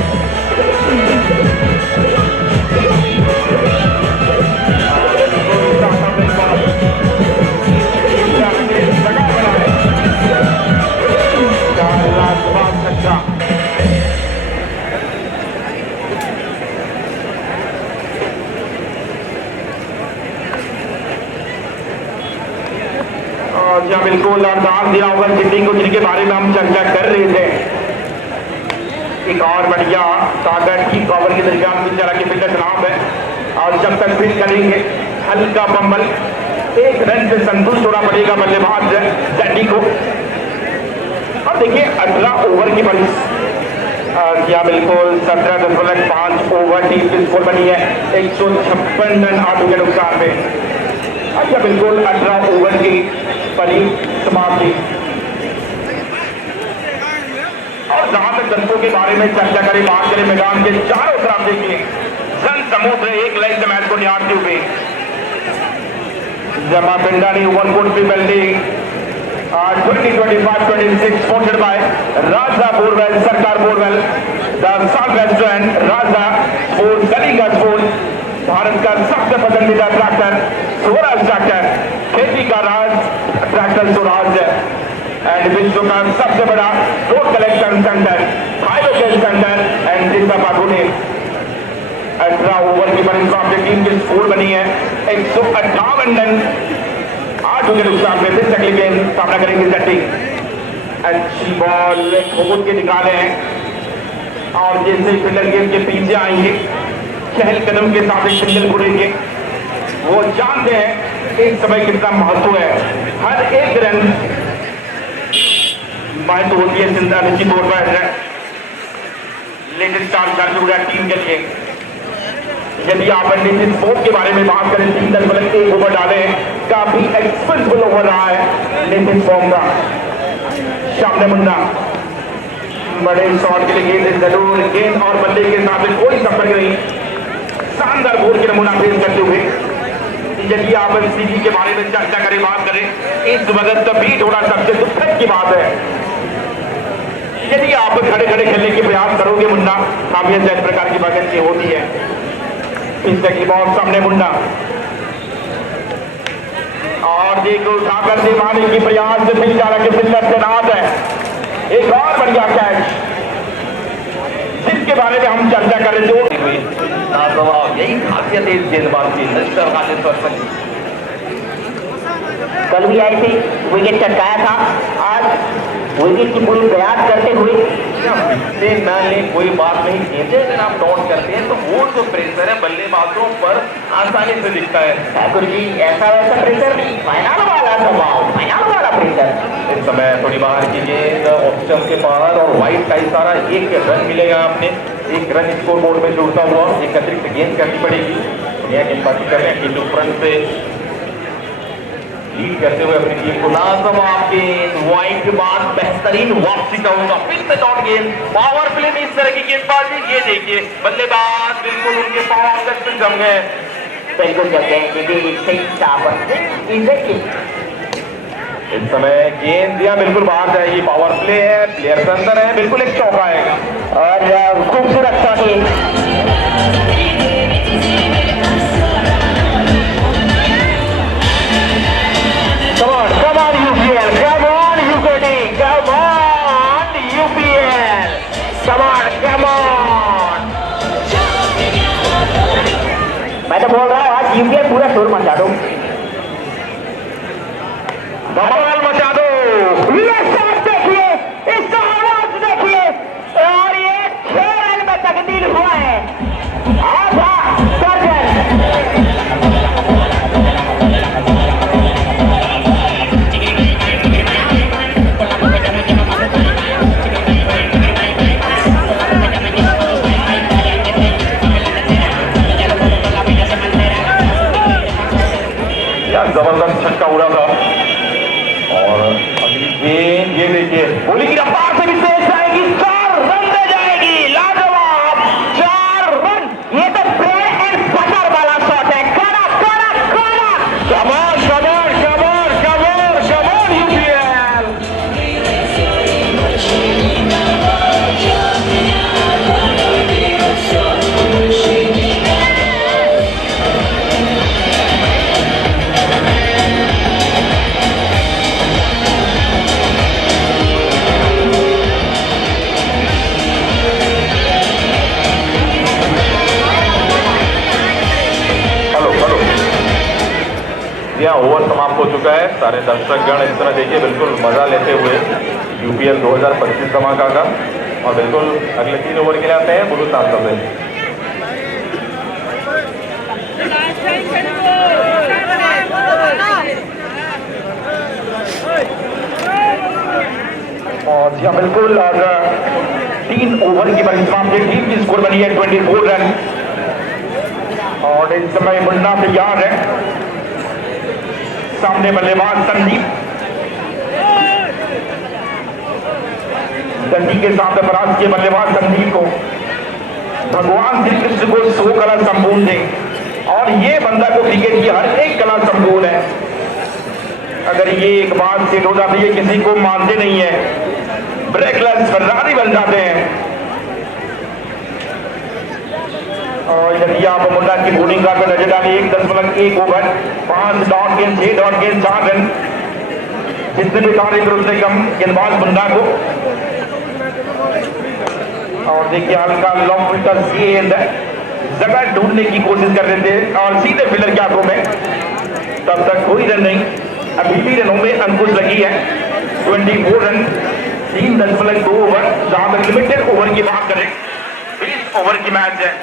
जहाँ बिल्कुल अंदाज दिया होगा सिटी को जिनके बारे में हम चर्चा कर रहे थे एक और बढ़िया कागज की कवर के दरमियान भी जरा के फिल्डर चुनाव है और जब तक फिर करेंगे हल्का बम्बल 1 रन से संतुष्ट होना पड़ेगा बल्लेबाज जैटी को और देखिए 18 ओवर की बड़ी क्या बिल्कुल 17.5 ओवर टीम की स्कोर बनी है 156 रन 8 विकेट नुकसान में अच्छा बिल्कुल 18 ओवर की बड़ी समाप्ति और जहां तक दर्शकों के बारे में चर्चा करें बात करें मैदान के चारों तरफ देखिए जन समुद्र एक लाइन से मैच को निहारते हुए जमा पिंडानी ओवरकोट की building 2025-26 sponsored by Raja Borewell Sarkar Borewell the Sun Restaurant Raja Sports Kaliga Sports Bharat का सबसे पसंदीदा ट्रैक्टर स्वराज ट्रैक्टर खेती का राज ट्रैक्टर स्वराज एंड विश्व का सबसे बड़ा road collection centre highway centre and जिसका बागुने 18 ओवर की बड़ी आपकी टीम की स्कोर बनी है 158 रन 8 विकेट नुकसान में फिर अगली गेंद सामना करेंगे सेटिंग अच्छी बॉल खोद के निकाले हैं और जैसे फील्डर गेंद के पीछे आएंगे चहल कदम के साथ एक सिंगल बुलेंगे वो जानते हैं इस समय कितना महत्व है हर एक रन सीमाएं तो होती है निश्चित तौर पर लेटेस्ट स्टार कर चुका है टीम के लिए। यदि आप निश्चित स्पोर्ट के बारे में बात करें 3.1 ओवर डाले, काफी एक्सपेंसिव ओवर रहा है निश्चित फॉर्म का। सामने मुन्ना बड़े शॉट के लिए गेंद जरूर, गेंद और बल्ले के साथ कोई संपर्क नहीं, शानदार गोल के नमूना पेश करते हुए। यदि आप सीधी के बारे में चर्चा करें, बात करें, इस वक्त तभी थोड़ा सबसे दुखद की बात है। यदि आप खड़े खड़े खेलने के प्रयास करोगे मुन्ना, काफी इस प्रकार की बात होती है। इस की बॉल सामने मुन्ना और देखो उठाकर से मारने की प्रयास से मिल जा रहा है, फिल्डर तैनात है। एक और बढ़िया कैच जिसके बारे में हम चर्चा कर रहे थे, यही खासियत है इस गेंदबाज की। कल भी आई थी, विकेट चटकाया था, आज विकेट की पूरी प्रयास करते हुए कोई बात नहीं, गेंदे अगर आप नोट करते हैं तो वो जो प्रेशर है बल्लेबाजों पर आसानी से दिखता है। ठाकुर जी ऐसा वैसा प्रेशर नहीं, फाइनल वाला दबाव, फाइनल वाला प्रेशर। इस समय थोड़ी बाहर की गेंद ऑफ स्टंप के बाहर और वाइड का इशारा, एक रन मिलेगा आपने, एक रन स्कोर बोर्ड में जुड़ता हुआ, एक अतिरिक्त गेंद करनी पड़ेगी। यह गेंदबाजी कर रहे हैं कि फ्रंट से लीड करते हुए अपनी टीम को। लाजवाब गेंद, वाइड के बाद बेहतरीन वापसी का होगा, फिर से डॉट गेंद, पावर प्ले में इस तरह की गेंदबाजी। ये देखिए बल्लेबाज बिल्कुल उनके पावर गज पे जम गए, बिल्कुल जम गए। इस समय गेंद दिया बिल्कुल बाहर जाएगी, पावर प्ले है, प्लेयर के अंदर है, बिल्कुल एक चौका आएगा और खूबसूरत शॉट है। Come on UPL, come on UKT, come on UPL, come on। मैं तो बोल रहा हूँ आज UPL पूरा शोर मचा दो, धमाल मचा दो। ये शॉट देखिए, इसका आवाज देखिए, और ये 6 रन में तब्दील हुआ है। आधा दर्जन। जबरदस्त छक्का उड़ा था। और अगली गेंद ये देखिए, बोली की रफ्तार से भी तेज जाएगी, 4 रन ले जाएगी। लाजवाब 4 रन, ये तो ब्रेड एंड बटर वाला शॉट है। कड़क कड़क कड़क, कमाल कमाल कमाल कमाल कमाल यूपीएल। ओवर समाप्त हो चुका है। सारे दर्शकगण इस तरह देखिए बिल्कुल मजा लेते हुए यूपीएल 2025 धमाका का। और बिल्कुल अगले 3 ओवर के लिए आते हैं बुलू साहब से। और जी बिल्कुल 3 ओवर की परिसमाप्ति, टीम की स्कोर बनी है 24 रन। और इस समय मुन्ना तैयार है, सामने बल्लेबाज संदीप, दंडी के साथ फराज के बल्लेबाज संदीप को भगवान श्री कृष्ण को 100 कला संपूर्ण दे। और ये बंदा को क्रिकेट की हर एक कला संपूर्ण है। अगर ये एक बात सेट हो जाती है, किसी को मानते नहीं है, ब्रेकलेस फर्रारी बन जाते हैं। और यदि आप मुन्ना की बॉलिंग का नजर डालिए, 1.1 ओवर, 5 डॉट गेंद, 6 डॉट गेंद, 4 रन, जितने भी कार्य उससे कम गेंदबाज मुन्ना को। और देखिए हल्का लॉन्ग फिल्टर गेंद जगह ढूंढने की कोशिश कर रहे थे और सीधे फिलर के हाथों में, तब तक कोई रन नहीं। अभी भी रनों में अंकुश लगी है, 24 रन, 3.2 ओवर। जहां तक लिमिटेड ओवर की बात करें, 20 ओवर की मैच है।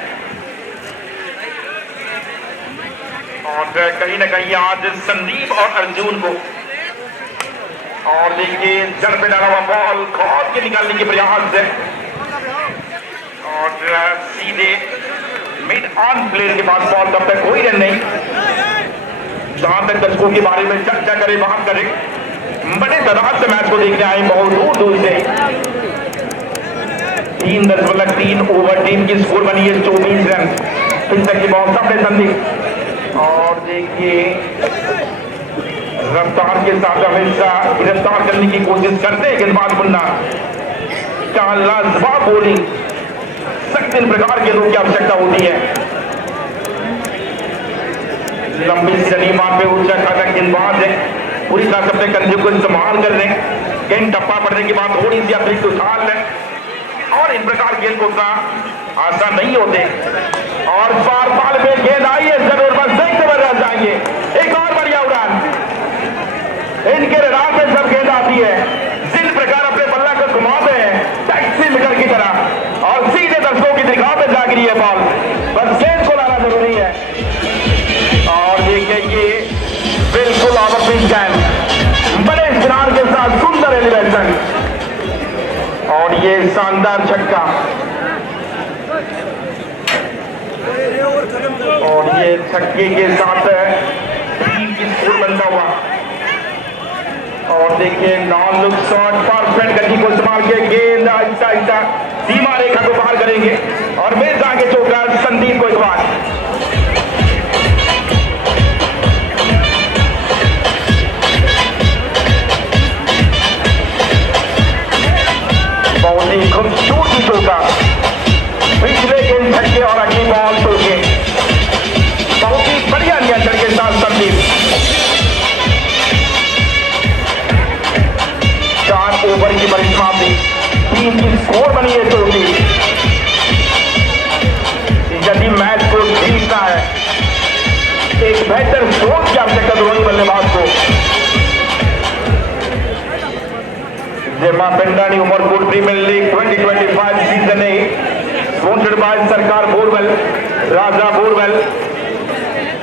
और कहीं ना कहीं आज संदीप और अर्जुन को और देखिए जड़ पे डाला हुआ बॉल खोल के निकालने के प्रयास है और सीधे मिड ऑन प्लेयर के पास बॉल, तब तक कोई रन नहीं। जहां तक दर्शकों के बारे में चर्चा करें बात करें, बड़े तादाद से मैच को देखने आए बहुत दूर दूर से। 3.3 ओवर टीम की स्कोर बनी है 24 रन। फिर तक की बॉल सामने संदीप और देखिए रफ्तार के साथ हमेशा गिरफ्तार करने की कोशिश करते हैं गेंदबाज मुन्ना। क्या लाजवाब बोलिंग, सख्त इन प्रकार के लोग की आवश्यकता होती है। लंबी सनी मार पे ऊंचा खासा गेंदबाज है, पूरी तरह से अपने कंधे को इस्तेमाल कर रहे हैं। गेंद टप्पा पड़ने के बाद थोड़ी सी अतिरिक्त उछाल है और इन प्रकार गेंद को उतना आसान नहीं होते। और पार पाल में गेंद आई है जरूर, बस देखते हुए रह जाएंगे। एक और बढ़िया उड़ान, इनके रडार पे सब गेंद आती है, जिस प्रकार अपने बल्ला को घुमाते हैं टैक्सी मीटर की तरह और सीधे दर्शकों की निगाह पे जा गिरी है बॉल, बस गेंद को लाना जरूरी है। और देखिए ये बिल्कुल ओवर पिच गेंद, बड़े इस्तेमाल के साथ सुंदर एलिवेशन और ये शानदार छक्का और ये छक्के के साथ टीम की स्कोर बनता हुआ। और देखिए नॉन लुक शॉट, परफेक्ट गति को इस्तेमाल के गेंद आहिस्ता आहिस्ता सीमा रेखा को पार करेंगे और मेज आगे चौका संदीप को एक बार। बहुत ही खूबसूरती चौका, पिछले गेंद छक्के और अगली बॉल चौके, बहुत ही बढ़िया नियंत्रण के साथ संदीप। 4 ओवर की परिसमाप्ति, टीम की स्कोर बनी है 34। यदि मैच को जीतना है एक बेहतर सोच की आवश्यकता दोनों बल्लेबाज को। Jema Pendani Umarkot premier league 2025 season 8 sponsored by Sarkar borewell, Raja borewell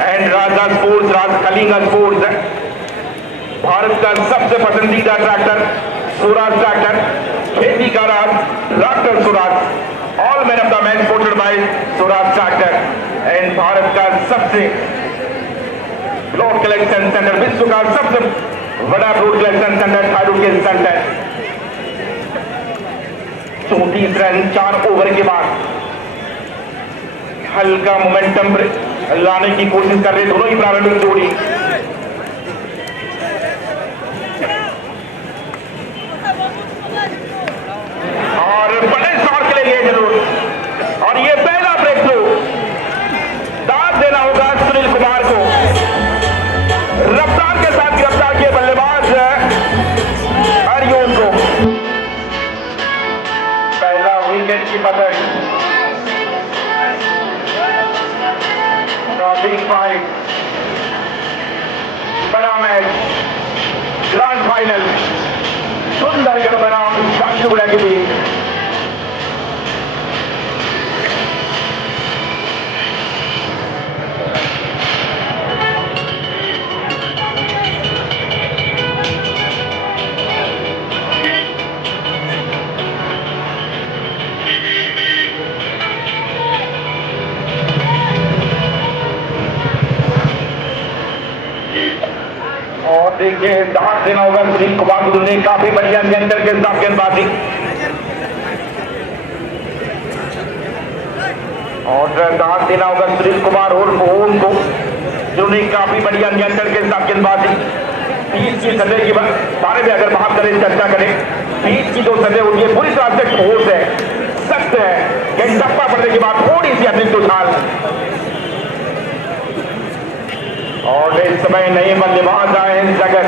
and Raja sports, Raj Kalinga sports. भारत का सबसे पसंदीदा ट्रैक्टर स्वराज ट्रैक्टर, खेती का राज tractor Swaraj, all man of the match sponsored by Swaraj tractor and भारत का सबसे प्लॉट कलेक्शन सेंटर, विश्व का सबसे बड़ा प्लॉट कलेक्शन सेंटर थारू के सेंटर। 34 रन 4 ओवर के बाद हल्का मोमेंटम लाने की कोशिश कर रहे दोनों ही प्रारंभिक जोड़ी। और बड़े शॉट के लिए जरूर, और ये पहला ब्रेक थ्रू, दाद देना होगा सुनील कुमार को। रफ्तार के साथ गिरफ्तार किए बल्लेबाज अर्जुन को। पहला विकेट की पकड़, बड़ा मैच, ग्रैंड फाइनल, सुंदर गढ़ बनाम झारखंड के बीच। और देखिए दाद देना होगा सुनील कुमार ने, काफी बढ़िया नियंत्रण के साथ गेंदबाजी और दाद देना होगा सुनील कुमार और मोहन को, जिन्होंने काफी बढ़िया नियंत्रण के साथ गेंदबाजी। पीच की सतह के बारे में अगर बात करें, चर्चा करें, पीच की जो सतह होती है पूरी तरह से ठोस है, सख्त है, गेंद टप्पा पड़ने के बाद थोड़ी सी अतिरिक्त उछाल। और इस समय नए बल्लेबाज आए हैं जगत,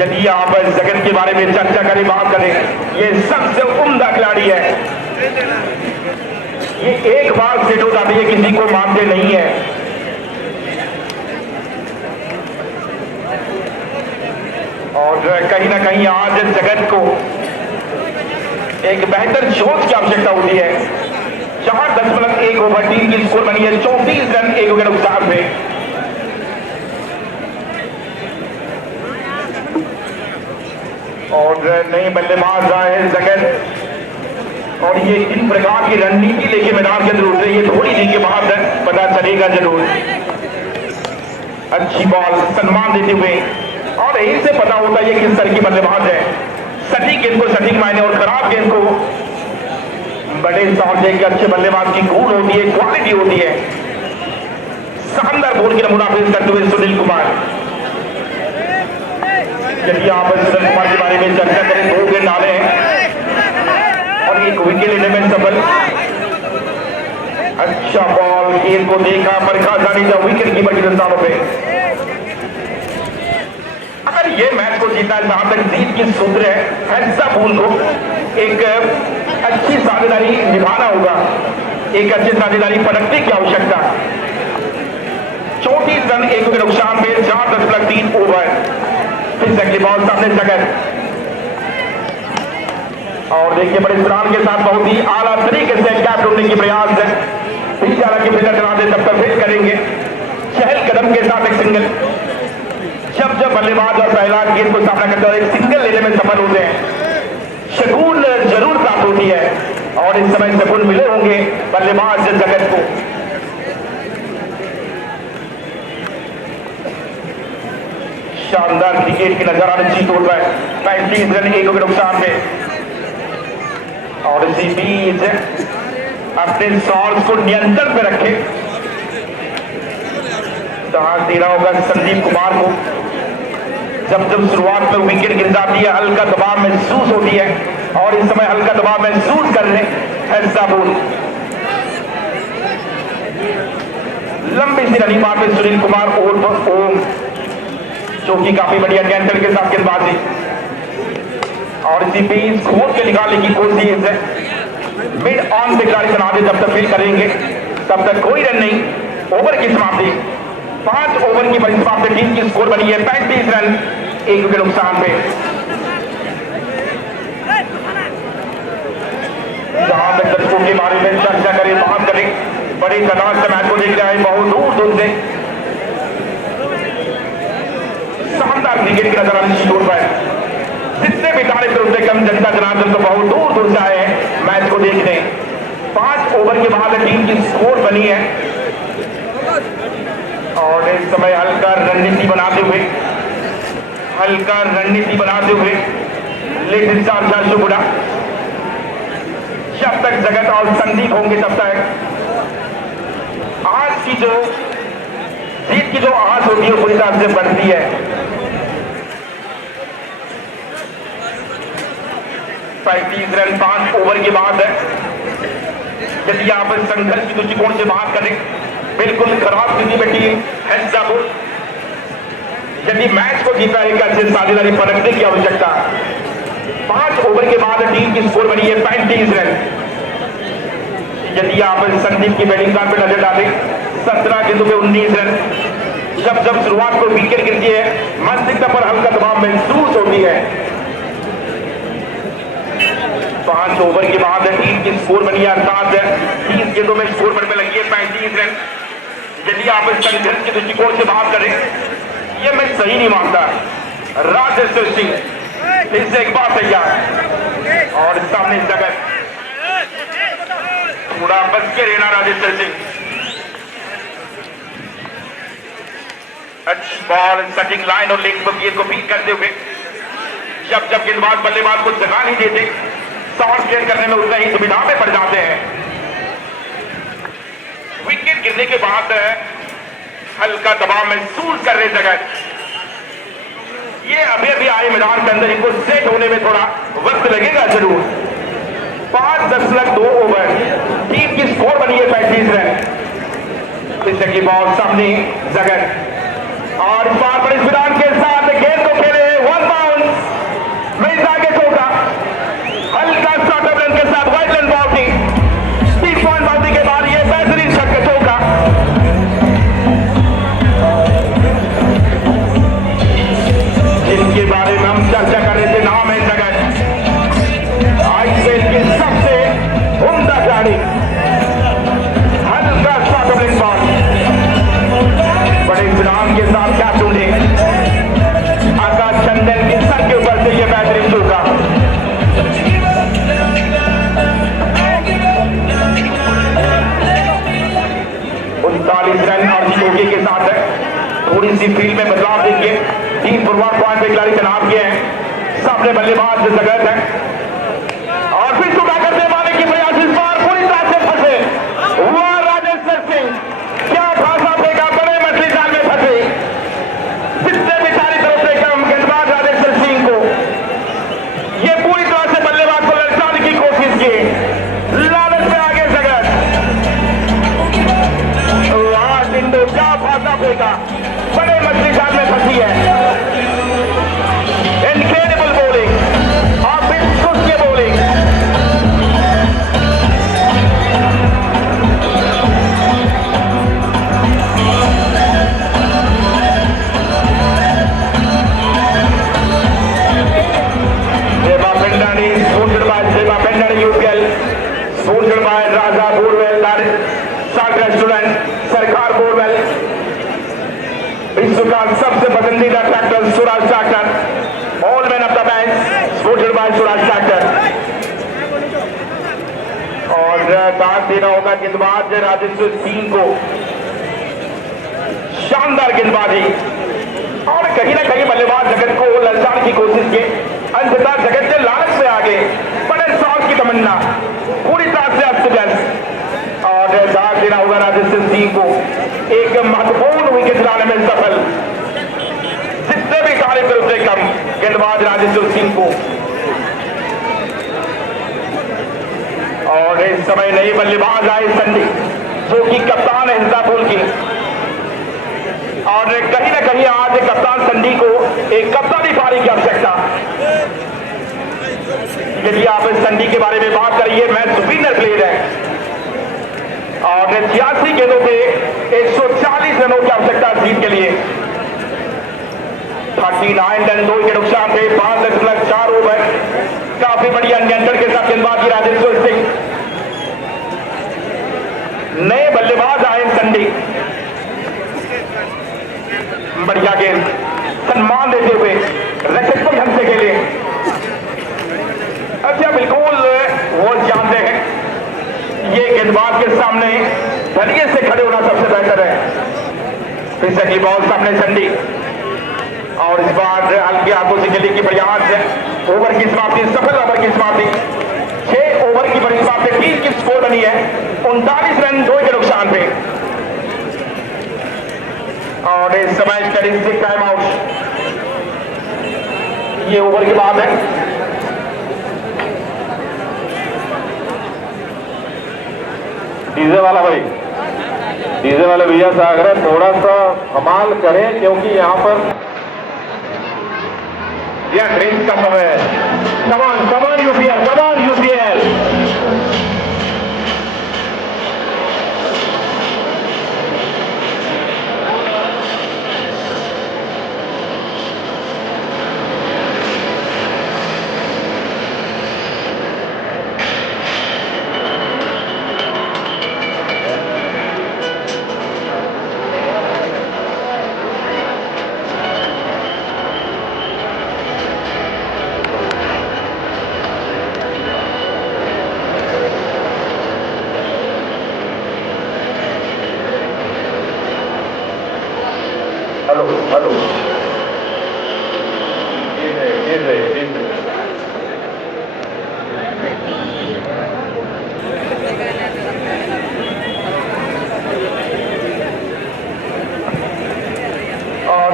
यदि आप जगत के बारे में चर्चा करें, बात करें, ये सबसे उम्दा खिलाड़ी है। ये एक बार सेट हो जाती है, किसी को मानते नहीं है। और कहीं ना कहीं आज जगत को एक बेहतर सोच की आवश्यकता होती है। 4.1 ओवर, टीम की स्कोर बनी है 34 रन 1 विकेट नुकसान पे। और नए बल्लेबाज आए हैं जगत, और ये किन प्रकार की रणनीति लेके मैदान के अंदर उठ रही है थोड़ी देर के बाद पता चलेगा जरूर। अच्छी बॉल सम्मान देते हुए, और यही से पता होता है किस तरह की बल्लेबाज है। सटीक गेंद को सटीक मायने और खराब गेंद को बड़े समझे कि अच्छे बल्लेबाज की गुण होती है, क्वालिटी होती है। शानदार बॉल की नमूना पेश करते हुए सुनील कुमार। यदि आप सुनील कुमार के बारे में चर्चा करें, 2 गेंद डाले हैं और 1 विकेट लेने में सफल। अच्छा बॉल, गेंद को देखा, परखा जानेजा, विकेट कीपर की दस्तानों पे। अगर ये मैच को जीतना है, जहां तक जीत की सूत्र है, हैदराबाद को एक अच्छी साझेदारी निभाना होगा, एक अच्छी साझेदारी पनपने की आवश्यकता। 34 रन 1 विकेट नुकसान पे, 4.3 ओवर। फिर से अगली बॉल सामने जगत, और देखिए बड़े स्ट्रांग के साथ बहुत ही आला तरीके से कैच ढूंढने की प्रयास है। हालांकि फिल्डर चला दे तब तक फिट करेंगे, चहल कदम के साथ एक सिंगल। जब बल्लेबाज और पहला गेंद को सामना करते हुए एक सिंगल लेने में सफल होते हैं, शकून जरूर प्राप्त होती है, और इस समय शकून मिले होंगे बल्लेबाज जगत को। शानदार क्रिकेट की नजारा जीत हो रहा है, 35 रन 1 विकेट नुकसान पे। और इसी बीच अपने शॉट्स को नियंत्रण पे रखे, चांस देना होगा संदीप कुमार को। जब शुरुआत में विकेट गिर जाती है, हल्का दबाव महसूस होती है, और इस समय हल्का दबाव महसूस कर रहे हैं हैदराबाद। लंबी सी रनिंग मार पे सुनील कुमार और ओम, जो कि काफी बढ़िया कैंटर के साथ गेंदबाजी, और इसी बीच खोल के निकालने की कोशिश है। मिड ऑन पे खिलाड़ी चला दे, जब तक फील करेंगे तब तक कोई रन नहीं। ओवर की समाप्ति, 5 ओवर की परिसमाप्ति, टीम की स्कोर बनी है 35 रन 1 विकेट नुकसान पे। जहां तक दर्शकों के बारे में चर्चा करें, बात करें, बड़ी तलाश से मैच को देख रहे हैं बहुत दूर दूर से। शानदार क्रिकेट की नजर आने की जोर पर जितने भी तारीफ उतने कम जनता जनार्दन तो बहुत दूर दूर से आए हैं मैच को देखने। 5 ओवर के बाद टीम की स्कोर बनी है, और इस समय हल्का रणनीति बनाते हुए लेकिन चार बुढ़ा, जब तक जगत और संदीप होंगे तब तक आज की जो जीत की जो आस होती है पूरी तरह से बढ़ती है। 35 रन 5 ओवर के बाद है। यदि आप संघर्ष की दृष्टिकोण से बात करें, बिल्कुल खराब स्थिति में टीम हैदराबाद। यदि मैच को जीता है, अच्छे साझेदारी पलटने की आवश्यकता। 5 ओवर के बाद टीम की स्कोर बनी है 35 रन। यदि आप संदीप की बैटिंग पर नजर डालें, 17 गेंदों पे 19 रन। जब शुरुआत को विकेट गिरती है, मानसिकता पर हल्का दबाव महसूस होती है। 5 ओवर के बाद टीम की स्कोर बनी है 30 गेंदों में स्कोर बढ़ने लगी है 35 रन। यदि आप संघर्ष के दृष्टिकोण से बात करें, यह मैं सही नहीं मानता। राजेश्वर सिंह फिर से एक बार तैयार, और सामने जगत, थोड़ा बच के रहना राजेश्वर सिंह। अच्छी बॉल, सटिंग लाइन और लेग पर गेंद को बीट करते हुए, जब गेंदबाज बल्लेबाज को जगा नहीं देते, शॉट क्लियर करने में उतना ही दुविधा में पड़ जाते हैं। विकेट गिरने के बाद हल्का दबाव महसूस कर रहे जगत। ये अभी आए मैदान के अंदर, इनको सेट होने में थोड़ा वक्त लगेगा जरूर। 5.2 ओवर, टीम की स्कोर बनी है 35 रन। पिछले की बॉल सामने जगत, और इस बार बड़े विराट के साथ गेंद को खेले 1 बाउंस, मिर्जा के चौका, हल्का शॉर्ट रन के साथ wide line boundary. 30 point boundary के बाद ये बेहतरीन शॉट का चौका। जिनके बारे में हम चर्चा कर रहे थे, नाम है जगत, आईपीएल के सबसे उम्दा खिलाड़ी। थोड़ी सी फील्ड में बदलाव देखिए। 3 फॉरवर्ड पॉइंट पे खिलाड़ी तैनात किए हैं। सामने बल्लेबाज जगत है और फिर सुबह करने वाले की प्रयास इस बार पूरी तरह से फंसे हुआ राजेश्वर सिंह। क्या खासा फेंका, बड़े मछली जाल में फंसे। जितने भी सारी तरफ से कम गेंदबाज राजेश्वर सिंह को ये पूरी तरह से बल्लेबाज को ललचाने की कोशिश की। लालच में आगे जगत वहां सिंधु क्या फासा फेंका, बड़े मछली जाल में फंसी है। इनक्रेडिबल बॉलिंग और फिर सुस्त bowling. UPL sponsored by Raja borewell Saag restaurant, Sarkar borewell, विश्व का सबसे पसंदीदा tractor Swaraj tractor, all man of the match sponsored by Swaraj tractor. और दांत देना होगा गेंदबाज राजेश्वर सिंह को। शानदार गेंदबाजी और कहीं ना कहीं बल्लेबाज जगत को ललचाने की कोशिश की। अंततः जगत के लालच में आगे बड़े शॉट की तमन्ना पूरी तरह से अस्त व्यस्त और दाग देना होगा राजेश्वर सिंह को। एक महत्वपूर्ण विकेट दिलाने में सफल जितने भी सारे तरफ से कम गेंदबाज राजेश्वर सिंह को। और इस समय नई बल्लेबाज आए संडी जो कि कप्तान है हिंसापुर की। और कहीं ना कहीं आज कप्तान संडी को एक कप्तानी पारी की आवश्यकता। यदि आप संडी के बारे में बात करिए, मैच विनर प्लेयर है और 86 गेंदों पे 140 रनों की आवश्यकता जीत के लिए। 39 रन 2 के नुकसान पे 5.4 ओवर। काफी बढ़िया नियंत्रण के साथ गेंदबाजी राजेश्वर सिंह। नए बल्लेबाज आए संडी, बढ़िया गेंद सम्मान देते हुए रक्षक ढंग से खेले। अच्छा बिल्कुल वो जानते हैं ये गेंदबाज के सामने धैर्य से खड़े होना सबसे बेहतर है। फिर अगली बॉल सामने संडी और इस बार हल्की हाथों से खेलने की प्रयास। ओवर की समाप्ति, सफल ओवर की समाप्ति। 6 ओवर की बड़ी समाप्ति, 3 की स्कोर बनी है 39 रन 2 के नुकसान पे। और इस समय स्टैटिस्टिक टाइम आउट, ये ओवर के बाद है। डीजे वाला भाई, डीजे वाले भैया से आग्रह थोड़ा सा कमाल करें क्योंकि यहाँ पर यह ड्रिंक का समय है। कमान यूपीएल, कमान यूपीएल। हेलो हेलो,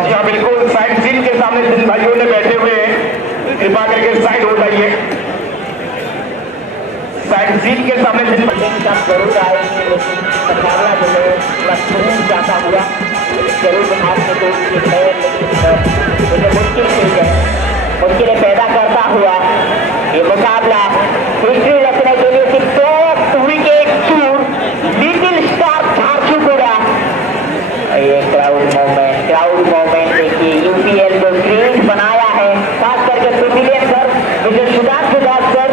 जी हाँ बिल्कुल, साइड सीन के सामने जिन भाइयों ने बैठे हुए हैं कृपा करके साइड हो जाइए। साइड सीन के सामने जिन जरूर आएंगे, लेकिन मुकाबला जो है मशहूर जाता हुआ जरूर आपने तो मुझे मुश्किल चीज है, मुश्किलें पैदा करता हुआ ये मुकाबला हिस्ट्री रखने के लिए सिर्फ 2 विकेट चूर लिटिल स्टार झारसुगुड़ा। ये क्राउड मूवमेंट देखिए, यूपीएल जो ग्रीन बनाया है खास करके पेविलियन पर मुझे सुधार कर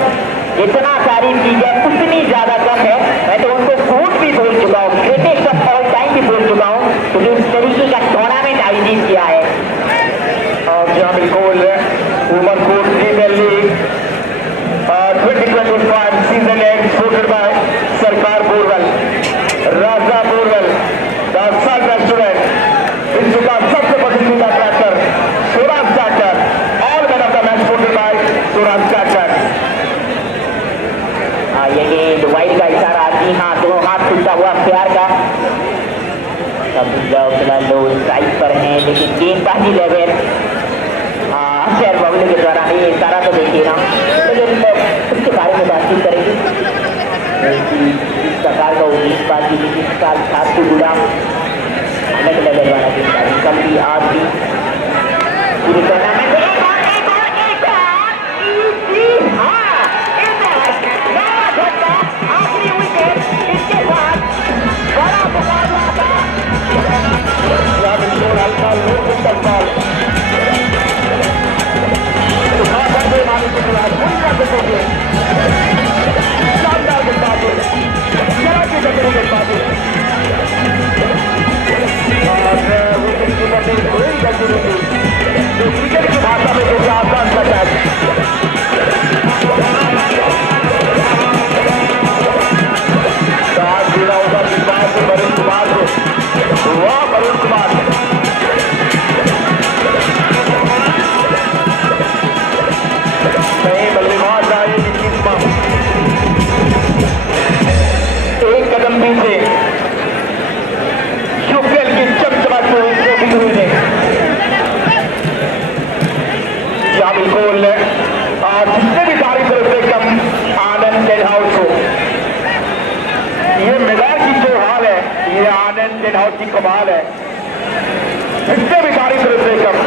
जितना सारी चीजें उतनी ज्यादा कम है। मैं तो उनको फूट भी भूल चुका हूँ, ग्रेटेस्ट ऑफ ऑल टाइम भी भूल चुका हूँ क्योंकि इस तरीके का टूर्नामेंट आयोजित किया है। और जहाँ बिल्कुल Umarkot premier league 2025 season 8 sported by Sarkar borewell, Raja borewell, the sun restaurant, विश्व का सबसे ये गेंद वाइड का इशारा, जी हाँ दोनों हाथ खुलता हुआ प्यार का। सब लोग फिलहाल लो स्ट्राइक पर हैं, लेकिन गेंदबाजी लेवल अंपायर बाबुले के द्वारा ये इशारा तो देखिए ना, लेकिन इसके बारे में बातचीत करेंगे इस प्रकार का गेंदबाजी जिस साल साथ से जुड़ा अलग लेवल वाला गेंदबाजी कल भी आज भी पूरे टूर्नामेंट क्रिकेट की भाषा में जैसे आसान सा जुड़ा होगा विश्वास से वरुण कुमार को। वाह वरुण कुमार, नहीं बल्लेबाज आए एक कदम पीछे यूपीएल की चमचमाती हुई ट्रॉफी हुई ने या बिल्कुल जितने भी तारीफ करते कम आनंद टेन हाउस को, ये मैदान की जो हाल है ये आनंद टेन हाउस की कमाल है। जितने भी तारीफ करते कम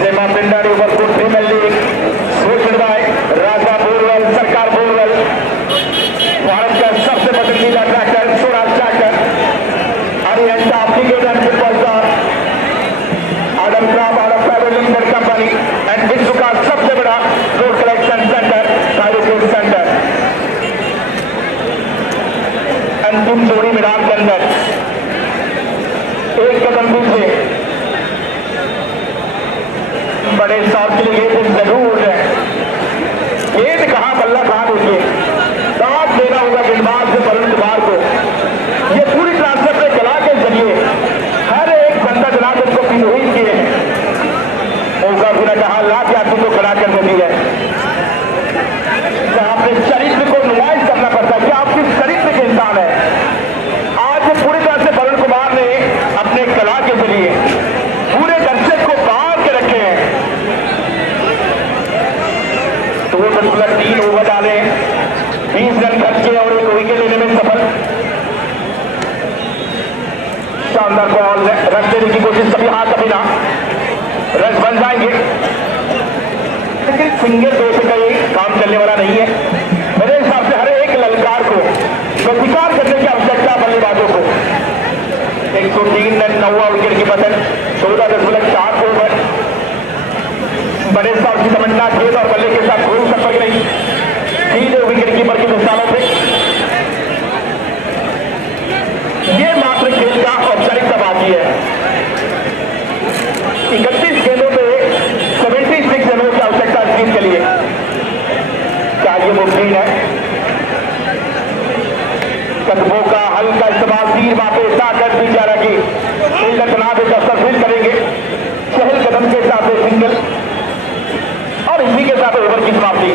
जेमा पिंडारी ओवरकोट प्रीमियर लीग सोचड़वाए राजा बोरवेल सरकार बोरवेल भारत का सबसे पसंदीदा tractor Swaraj tractor Haryana application football का Aadam craft Aadam private limited company and विश्व का सबसे बड़ा road collection centre private centre अंतिम जोड़ी मैदान के अंदर एक कदम पीछे बड़े शॉट के लिए गेंद जरूर है, गेंद कहां बल्ला कहां देखिए दांत देना होगा गेंदबाज से वरुण कुमार को। ये पूरी ट्रांसफर पे कला के जरिए हर एक बंदा जला के उनको पिनोहित किए हैं। मौका पूरा कहा लाख यात्री को खड़ा कर देती है, जहां पे चरित्र को नुमाइश करना पड़ता है कि आप किस चरित्र के इंसान है। आज पूरी तरह से वरुण कुमार ने अपने कला के जरिए पूरे दर्शक को बांध के रखे हैं। 3 ओवर डाले, 20 रन खर्चे और एक विकेट लेने में सफल। शानदार बॉल रन देने की कोशिश, कभी हाथ कभी ना, रन बन जाएंगे लेकिन सिंगल दो से कहीं काम चलने वाला नहीं है। मेरे हिसाब से हर एक ललकार को प्रतिकार करने की आवश्यकता बल्लेबाजों को। 103 रन 9वां विकेट की पतन, 14.7 ओवर। बड़े साहब की तमन्ना खेत और बल्ले के साथ कोई संपर्क नहीं, सीधे विकेट कीपर की मिसालों से। ये मात्र खेल का औपचारिकता बाकी है। 31 गेंदों पे 76 रनों की आवश्यकता टीम के लिए, क्या ये मुमकिन है? कदमों का हल्का इस्तेमाल, तीर वापस ताकत भी जा रही, फील्ड करेंगे चहल कदम के साथ सिंगल और इसी के साथ ओवर की समाप्ति।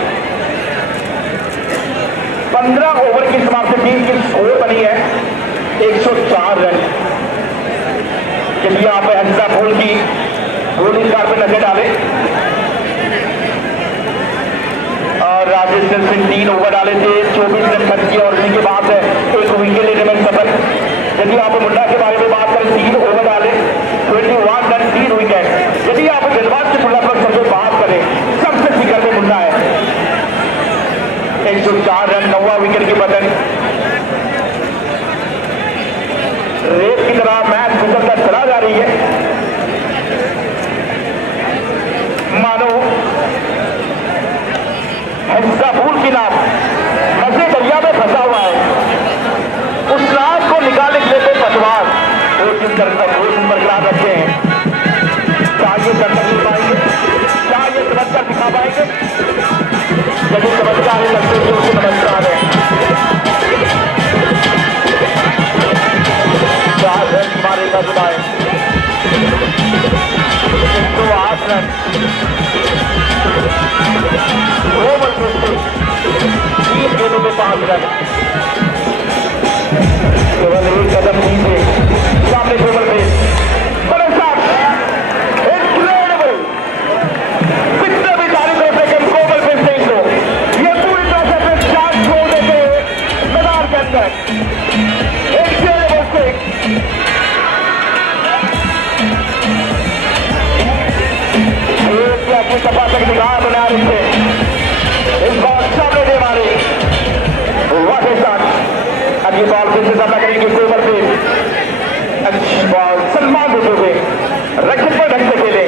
15 ओवर की समाप्ति, टीम की स्कोर बनी है 104 रन। चलिए आप हंसा फूल की गोली कार पर नजर डाले और राजेश सिंह 3 ओवर डाले थे, 24 रन खर्च किए और इसी के बाद एक विकेट लेने में सफल। यदि आप मुंडा के बारे में बात करें, 3 ओवर डाले, 21 रन 3 विकेट। यदि आप गेंदबाज की तुलना पर सबसे बात करें, सबसे शिखर में मुंडा है। 104 रन 9वां विकेट की पतन। रेत की तरह मैच गुजरता चला जा रही है, मानो हंसा फूल की नाव मजे दरिया में फंसा हुआ है। उस नाव को निकालने के लिए पटवार बरकरार रखे हैं। क्या ये कर पाएंगे? क्या ये चमत्कार दिखा पाएंगे? यदि चमत्कार है लगते हैं उसको नमस्कार है। 4 रन मारेगा जुदाई, 108 रन, 2 बल्ले केवल एक कदम नीचे, सामने कोमल पे बड़े साथ इनक्रेडिबल, कितने भी सारी तरफ से कोमल पे सिंह को ये पूरी तरह से अपने चांस छोड़ देते मैदान के अंदर इनक्रेडिबल सिंह। अपनी सफा तक निगाह बना रहे थे, इस बार सामने दे मारे वाके साथ अगली बॉल फिर से सामना करेंगे कोमल पे। अच्छी बॉल सलमान देते हुए रक्षक पर ढंग से खेले।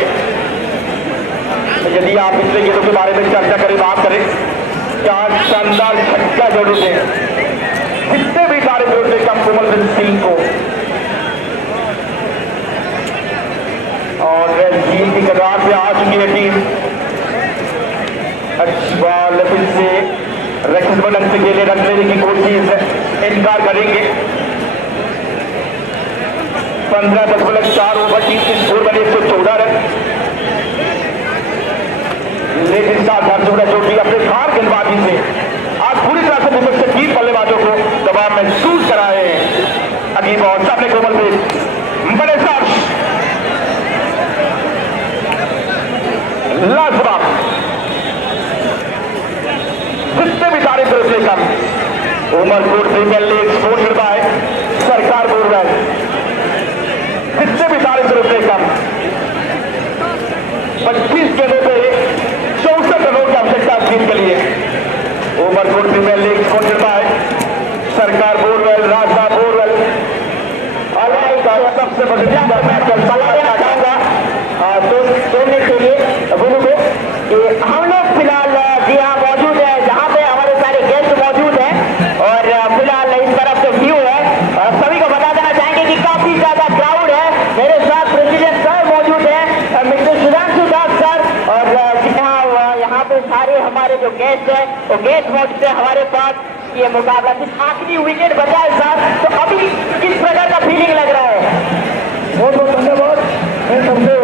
यदि आप पिछले गेंदों के बारे में चर्चा करें, बात करें, क्या शानदार छक्का जरूर थे, कितने भी सारे जोड़ने कम कोमल सिंह को। और जीत की कगार पे आ चुकी है टीम। अच्छी बॉल फिर से रक्षक पर ढंग से खेले, रन लेने की कोशिश इनकार करेंगे। 15.4 ओवर, टीम की स्कोर बने 114 रन। लेकिन साथ जोड़ा चोटी अपने खार गेंदबाजी से आज पूरी तरह से विपक्ष से 3 बल्लेबाजों को दबाव महसूस करा रहे हैं। अगली बॉल सामने कोमल पे बड़े साथ लाजवाब, जितने भी सारे तरफ से कम Umarkot premier league sported by Sarkar borewell, जितने भी सारे तरफ से कम 25 गेंदों पे 64 रनों की आवश्यकता जीत के लिए। Umarkot premier league sported by Sarkar borewell, Raja borewell. सबसे बड़ी मैं बता देना चाहूंगा सुनने के लिए गुरु को कि हम लोग फिलहाल जी हाँ मौजूद है जहाँ पे हमारे सारे गेस्ट मौजूद हैं और फिलहाल इस तरफ से व्यू है। सभी को बता देना चाहेंगे कि काफी ज्यादा क्राउड है। मेरे साथ प्रेसिडेंट सर मौजूद है, मिस्टर सुधांशु दास सर, और यहाँ पे सारे हमारे जो गेस्ट है वो गेस्ट मौजूद है हमारे पास। ये मुकाबला सिर्फ आखिरी विकेट बचा है सर, तो अभी किस प्रकार का फीलिंग लग रहा है? बहुत बहुत धन्यवाद। मैं सबसे